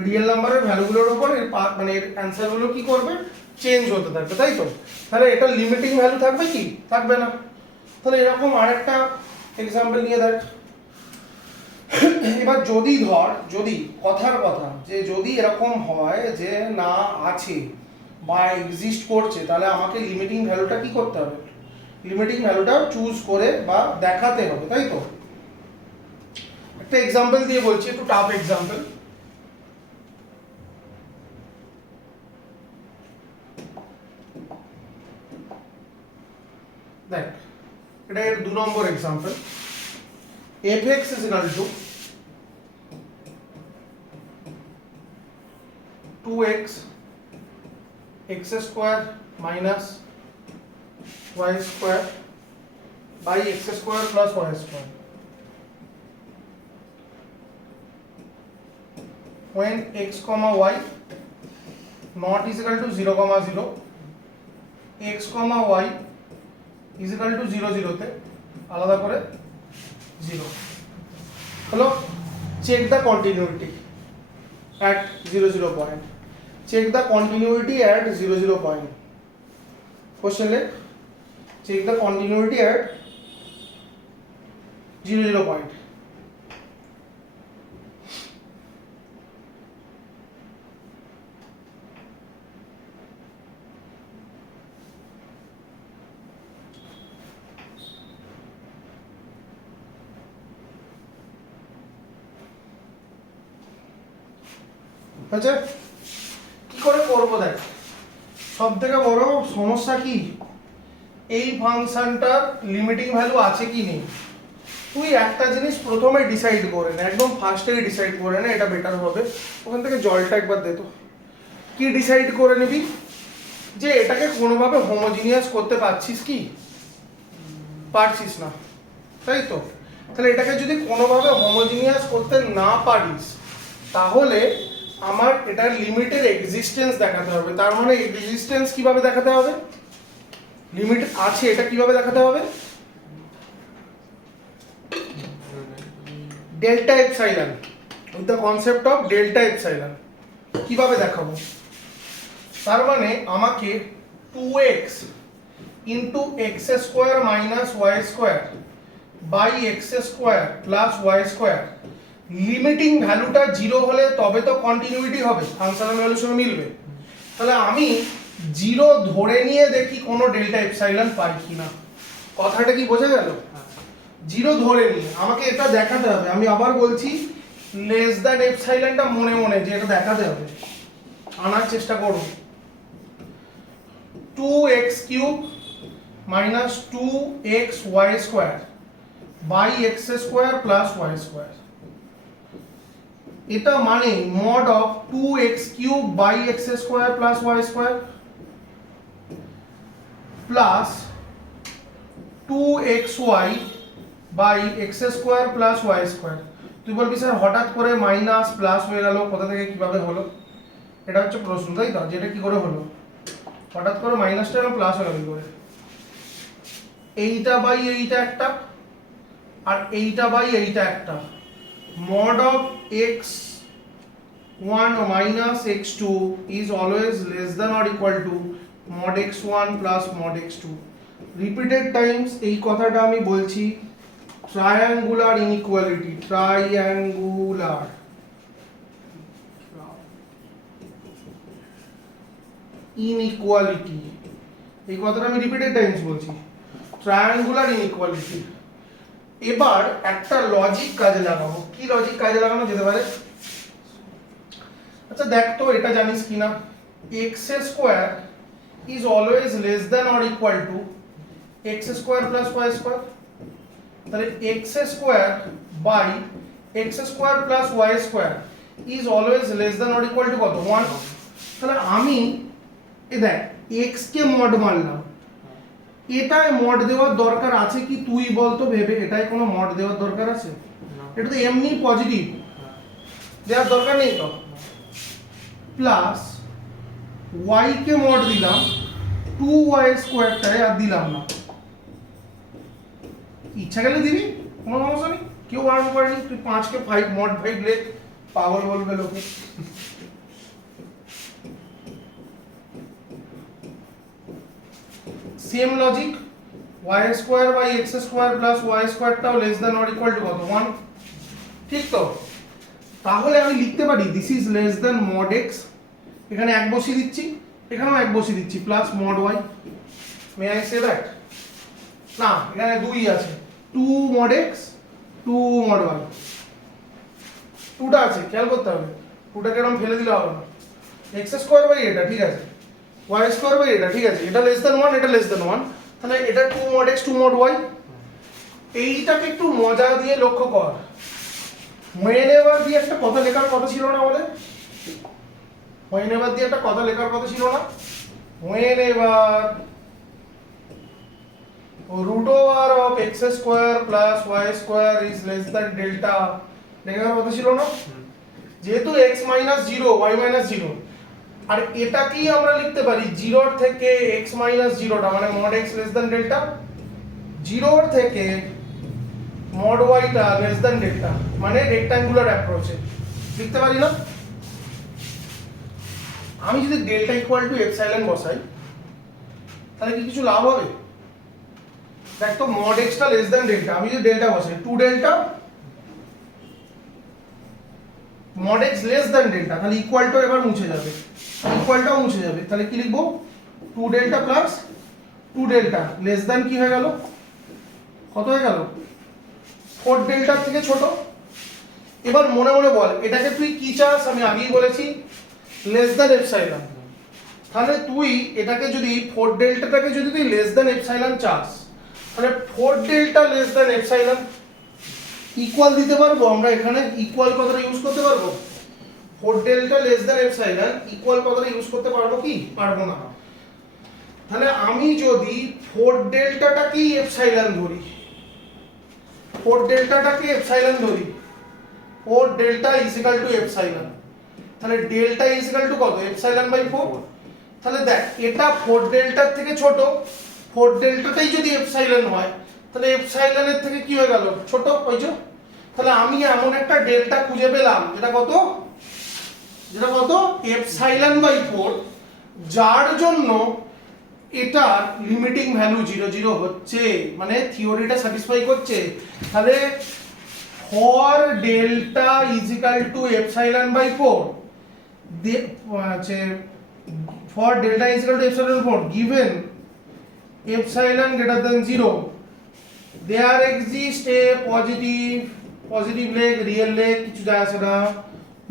real নাম্বারের ভ্যালুগুলোর উপর এর মানে এর অ্যানসারগুলো কি করবে, চেঞ্জ হতে থাকবে, তাই তো? তাহলে এটা লিমিটিং ভ্যালু থাকবে কি, থাকবে না। তাহলে এরকম আরেকটা এক্সাম্পল নিয়ে দেখ, এবার যদি ধর, যদি কথার কথা যে যদি এরকম হয় যে না আছে বা এক্সিস্ট করছে, তাহলে আমাকে লিমিটিং ভ্যালুটা কি করতে হবে, লিমিটিং ভ্যালুটা চুজ করে বা দেখাতে হবে, তাই তো? একটা এক্সাম্পল দিয়ে বলছি, একটু টাফ এক্সাম্পল, দেখ এটা এর 2 number example, fx is equal to 2x x square minus y square by x square plus y square when x comma y not is equal to 0 comma 0, x comma y is equal to 0 0 তে আলাদা করে 0 হলো, check the continuity at 0 0 point, check the continuity at 0 0 point, question লে check the continuity at 0 0 point, আচ্ছা কি করে করবো, দেখ সব থেকে বড় সমস্যা কি, এই ফাংশনটার লিমিটিং ভ্যালু আছে কি নেই, তুই একটা জিনিস প্রথমে ডিসাইড করে নে, একদম ফার্স্টেই ডিসাইড করে নে, এটা বেটার হবে। ওখান থেকে জলটা একবার দে তো, কি ডিসাইড করে নিবি, যে এটাকে কোনোভাবে হোমোজিনিয়াস করতে পারছিস কি, পারছিস না, তাই তো? তাহলে এটাকে যদি কোনোভাবে হোমোজিনিয়াস করতে না পারিস, তাহলে আমার এটার লিমিটের এক্সিস্টেন্স দেখাতে হবে। তার মানে এক্সিস্টেন্স কিভাবে দেখাতে হবে, লিমিট আছে এটা কিভাবে দেখাতে হবে, delta epsilon, with the concept of delta epsilon কিভাবে দেখাবো, তার মানে আমাকে 2x into x square minus y square by x square plus y square, limiting ভ্যালুটা 0 হলে তবে তো কন্টিনিউইটি হবে, ফাংশনাল ভ্যালুর সঙ্গে মিলবে, তাহলে আমি জিরো ধরে নিয়ে দেখি কোনো ডেল্টা এপসাইলন পাই কিনা। কথাটা কি বোঝা গেল? জিরো ধরে নিয়ে আমাকে এটা দেখাতে হবে। আমি আবার বলছি, লেস দ্যান এপসাইলনটা মনে মনে যে এটা দেখাতে হবে, আনার চেষ্টা করব। 2x cube minus 2xy square by x square plus y square, এটা মানে mod of 2x cube by x square plus y square plus 2xy by x square plus y square. তুই বলবি স্যার হঠাৎ করে মাইনাস প্লাস হয়ে গেল, কোথা থেকে কিভাবে হলো? এটা হচ্ছে প্রশ্ন, তাই তো? যেটা কি করে হলো, হঠাৎ করে মাইনাসটা এবং প্লাস হয়ে গেল কি করে? এইটা বাই এইটা একটা, আর এইটা বাই এইটা একটা, mod of x1 minus x2 is always less than or equal to mod x1 plus mod x2. repeated times এই কথাটা আমি বলছি, triangular inequality, triangular inequality, এই কথাটা আমি repeated times বলছি, triangular inequality। এবার একটা লজিক কাজে লাগাবো। কি লজিক কাজে লাগানো যেতে পারে? আচ্ছা দেখ তো এটা জানিস কিনা, x square is always less than or equal to x square plus y square. তাহলে x square by x square plus y square is always less than or equal to কত? 1। তাহলে আমি এ দেখ x কে মড মারলাম, এটায় mod দেওয়ার দরকার আছে কি তুই বলতো ভেবে? এটায় কোনো মড দেওয়ার দরকার আছে? এটা তো এমনি পজিটিভ, দেওয়ার দরকার নেই তো। প্লাস y কে মড দিলাম, 2y স্কোয়ারটায় আর দিলাম না, ইচ্ছা গেলে দিবি, কোনো সমস্যা নেই, কেউ বারণ করেনি। তুই 5 কে 5 মড 5 লেখ, পাগল বলবে লোকে। Same logic, y square by x square plus y স্কয়ারটাও less than or equal to কত? 1। ঠিক তো? তাহলে আমি লিখতে পারি this is less than mod x, এখানে 1 বসিয়ে দিচ্ছি, এখানেও 1 বসিয়ে দিচ্ছি, plus mod y। May I say that? না, এখানে 2 আছে, 2 মড x 2 মড y, 2টা আছে, খেয়াল করতে হবে। 2টাকে এরকম ফেলে দিলে হবে না। x স্কয়ার বাই এটা ঠিক আছে, y স্কয়ার বাই এটা ঠিক আছে, এটা লেস দ্যান 1, এটা লেস দ্যান 1, তাহলে এটা 2 mod x 2 mod y। এইটাকে একটু মজা দিয়ে লক্ষ্য কর। whenever দিয়ে একটা কথা লেখার কথা ছিল না আমাদের? whenever দিয়ে একটা কথা লেখার কথা ছিল না? whenever root over of x square plus y square is less than delta লেখার কথা ছিল না? যেহেতু x minus 0 y minus 0, আর এটা কি আমরা লিখতে পারি 0 থেকে x minus 0টা মানে mod x less than delta, 0 থেকে mod y টা less than delta মানে রেক্ট্যাঙ্গুলার অ্যাপ্রোচে লিখতে পারি না? আমি যদি ডেল্টা ইকুয়াল টু এপসাইলন বসাই তাহলে কি কিছু লাভ হবে? দেখ তো mod x টা less than delta, আমি যদি ডেল্টা বসাই 2 delta mod x less than delta, তাহলে ইকুয়ালটা এবার মুছে যাবে, ইকুয়ালটাও মুছে যাবে, তাহলে কি লিখবো? 2 delta plus 2 delta less than কি হয়ে গেল? কত হয়ে গেল? 4 ডেল্টার থেকে ছোট। এবার মনে মনে বল এটাকে তুই কি চাস? আমি আগেই বলেছি লেস দ্যান এপসাইলন। তাহলে তুই এটাকে যদি 4 ডেল্টাটাকে যদি তুই লেস দ্যান এপসাইলন চাস, তাহলে 4 delta less than epsilon equal দিতে পারবো আমরা? এখানে ইকুয়াল কথাটা ইউজ করতে পারবো? 4 delta less than epsilon equal কথাটা ইউজ করতে পারবো কি? পারবো না। তাহলে আমি যদি 4 ডেল্টাটাকেই এপসাইলন ধরি, 4 ডেল্টাটাকে এপসাইলন ধরি, 4 delta is equal to epsilon, তাহলে ডেল্টা ইজ ইকুয়াল টু কত? Epsilon by 4। তাহলে দেখ এটা 4 ডেল্টার থেকে ছোট, 4 ডেল্টাটাই যদি এপসাইলন হয় তাহলে এপসাইলনের থেকে কি হয়ে গেল? ছোট, বুঝছো? তাহলে আমি এমন একটা ডেল্টা খুঁজে পেলাম যেটা কত? যেটা কত? এপসাইলন বাই 4, যার জন্য এটা লিমিটিং ভ্যালু 0 0 হচ্ছে, মানে থিওরিটা স্যাটিসফাই করছে। তাহলে for delta is equal to epsilon by 4, for delta is equal to epsilon 4 given epsilon greater than 0 there exists a positive leg real leg কিছু যায় আসে না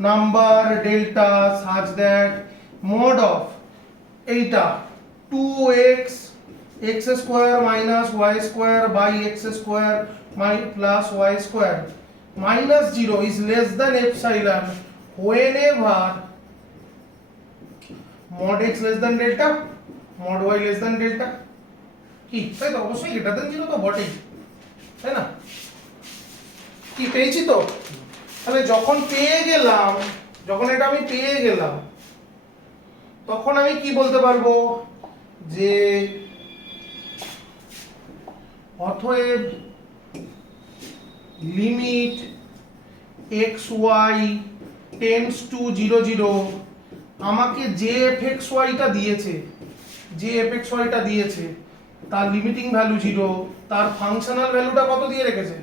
number delta such that mod of এইটা 2x x square minus y square by x square plus y square minus 0 is less than epsilon whenever mod x less than delta mod y less than delta কি তাই তো অবশ্যই greater than 0 তো বটেই তাই না কি পেয়েছি তো তাহলে যখন পেয়ে গেলাম যখন এটা আমি পেয়ে গেলাম তখন আমি কি বলতে পারবো যে অতএব limit x y tends to 0 0 আমাকে যে fxy টা দিয়েছে যে fxy টা দিয়েছে তার লিমিটিং ভ্যালু 0 তার ফাংশনাল ভ্যালুটা কত দিয়ে রেখেছে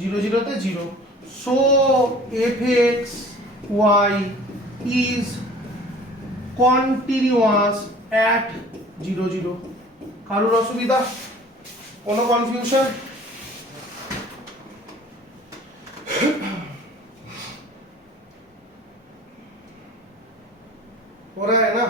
0 0 তে 0 so fxy is continuous at 0 0 কারোর অসুবিধা কোনো কনফিউশন हो रहा है ना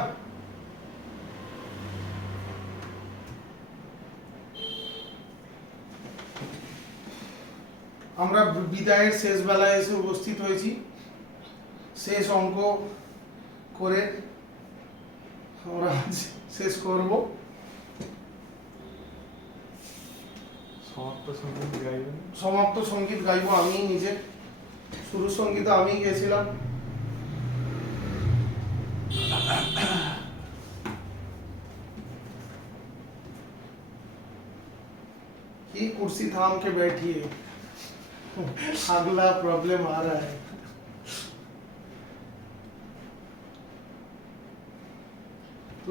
আমরা বিদায়ের শেষ বেলায় এসে উপস্থিত হয়েছি শেষ অঙ্ক করে আমরা শেষ করব সমাপ্ত সঙ্গীত গাইবো আমি নিজে শুরু সঙ্গীত আমি গেছিলাম ये कुर्सी थाम के बैठिए अगला प्रॉब्लम आ रहा है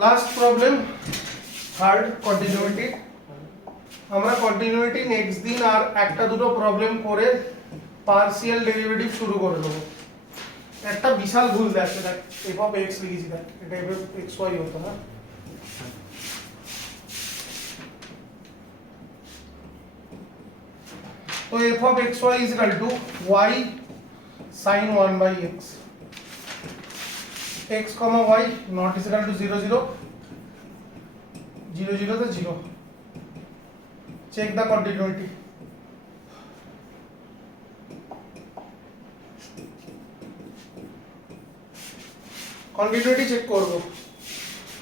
लास्ट प्रॉब्लम थर्ड কন্টিনিউটি আমরা কন্টিনিউটি নেক্সট দিন আর একটা দুটো প্রবলেম করে পার্শিয়াল ডেরিভেটিভ শুরু করে দেব একটা বিশাল ভুল দেখতে দেখ f of x লিখেছি দেখ এটা f of xy হতো না तो f of xy is equal to y sin 1 by x x comma y not is equal to 0 0 0 0 to 0 check the continuity continuity check করব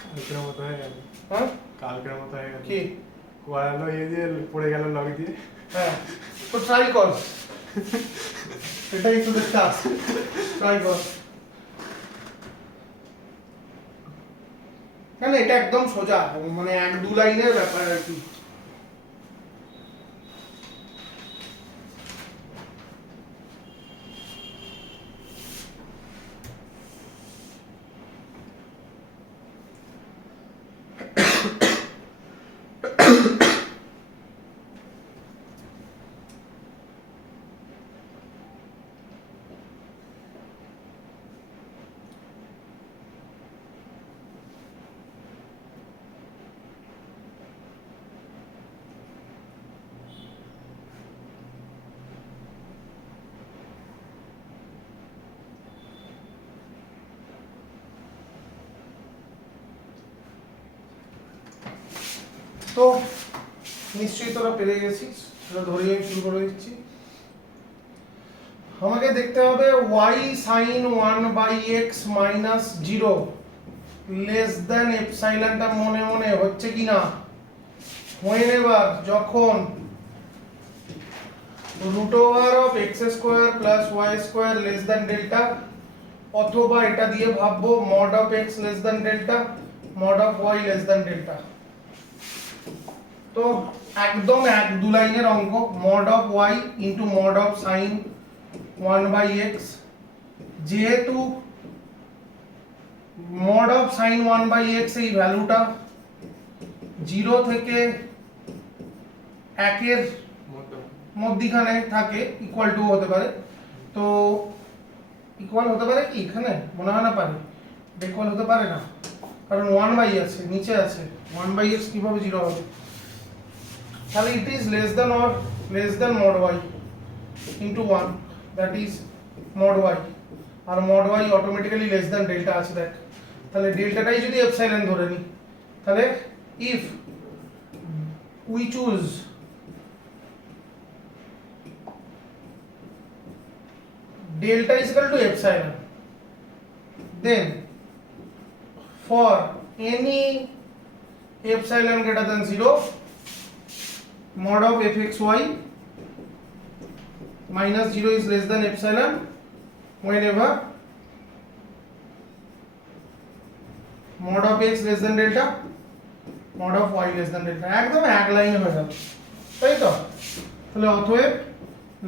কালকের মতো হয়ে গেল হ্যাঁ কালকের মতো হয়ে গেল কি কোয়ালো এই দিয়ে পড়ে গেল লগ দিয়ে হ্যাঁ তো ট্রাই কর এটাই তো টাস্ক ট্রাই কর না না এটা একদম সোজা মানে এক দু লাইনের ব্যাপার আর কি তো নিশ্চয়ই তোরা পেরে গেছিস সেটা ধরেই আমি শুরু করে দিচ্ছি আমাকে দেখতে হবে y sin 1 by x minus 0 less than epsilon টা মনে মনে হচ্ছে কি না whenever যখন root over of x square plus y square less than delta অথবা এটা দিয়ে ভাববো mod of x less than delta mod of y less than delta তো একদম এক দু লাইনের অঙ্ক mod of y into mod of sin 1 by x যেহেতু mod of sin 1 by x এই ভ্যালুটা 0 থেকে 1 এর মধ্যখানে থাকে ইকুয়াল টু হতে পারে তো ইকুয়াল হতে পারে কি এখানে? মনে হয় না পারে। ইকুয়াল হতে পারে না, কারণ 1 আছে, নিচে আছে 1/x কিভাবে 0 হবে? তাহলে it is less than or less than mod y into 1, that is mod y, আর mod y automatically less than delta আছে দেখ। তাহলে ডেল্টাটাই যদি এপসাইলন ধরে নিই, তাহলে if we choose delta is equal to epsilon, then for any epsilon greater than 0, mod of fxy minus 0 is less than epsilon whenever mod of x less than delta, mod of y less than delta। একদম এক লাইনে হয়ে যাবে, তাই তো? তাহলে অতএব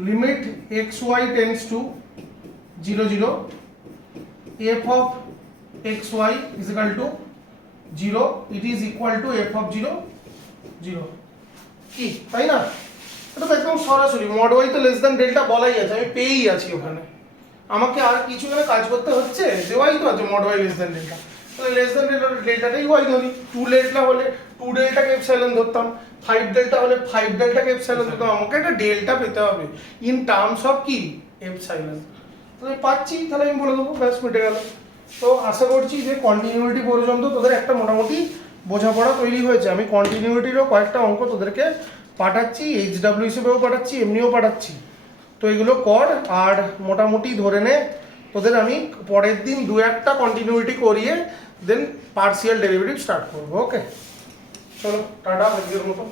limit xy tends to 0 0, f of xy is equal to 0, it is equal to f of 0 0 কি, তাই না? এটা তো একদম সরাসরি mod y তো লেস দ্যান ডেল্টা বলাই আছে, আমি পেয়েই আছি ওখানে, আমাকে আর কিছু এখানে কাজ করতে হচ্ছে, দেওয়াই তো আছে mod y less than delta. তাহলে লেস দ্যান ডেল্টাটাই y ধরি, 2 ডেল্টা হলে 2 ডেল্টাকে এপসাইলন ধরতাম, 5 ডেল্টা হলে 5 ডেল্টাকে এপসাইলন ধরতাম, আমাকে একটা ডেল্টা পেতে হবে ইন টার্মস অফ কি, এপসাইলন। তাহলে পাচ্ছি, তাহলে আমি বলে দেবো, ব্যাস মিটে গেল। তো আশা করছি যে কন্টিনিউইটি পর্যন্ত তোদের একটা মোটামুটি বোঝাপড়া তৈরি হয়েছে। আমি কন্টিনিউইটিরও কয়েকটা অঙ্ক তোদেরকে পাঠাচ্ছি, HW হিসেবেও পাঠাচ্ছি, এমনিও পাঠাচ্ছি। তো এগুলো কর, আর মোটামুটি ধরে নে তোদের আমি পরের দিন 2-1টা কন্টিনিউইটি করিয়ে দেন পার্সিয়াল ডেরিভেটিভ স্টার্ট করবো। ওকে, চলো টাটা, আজকের মতো।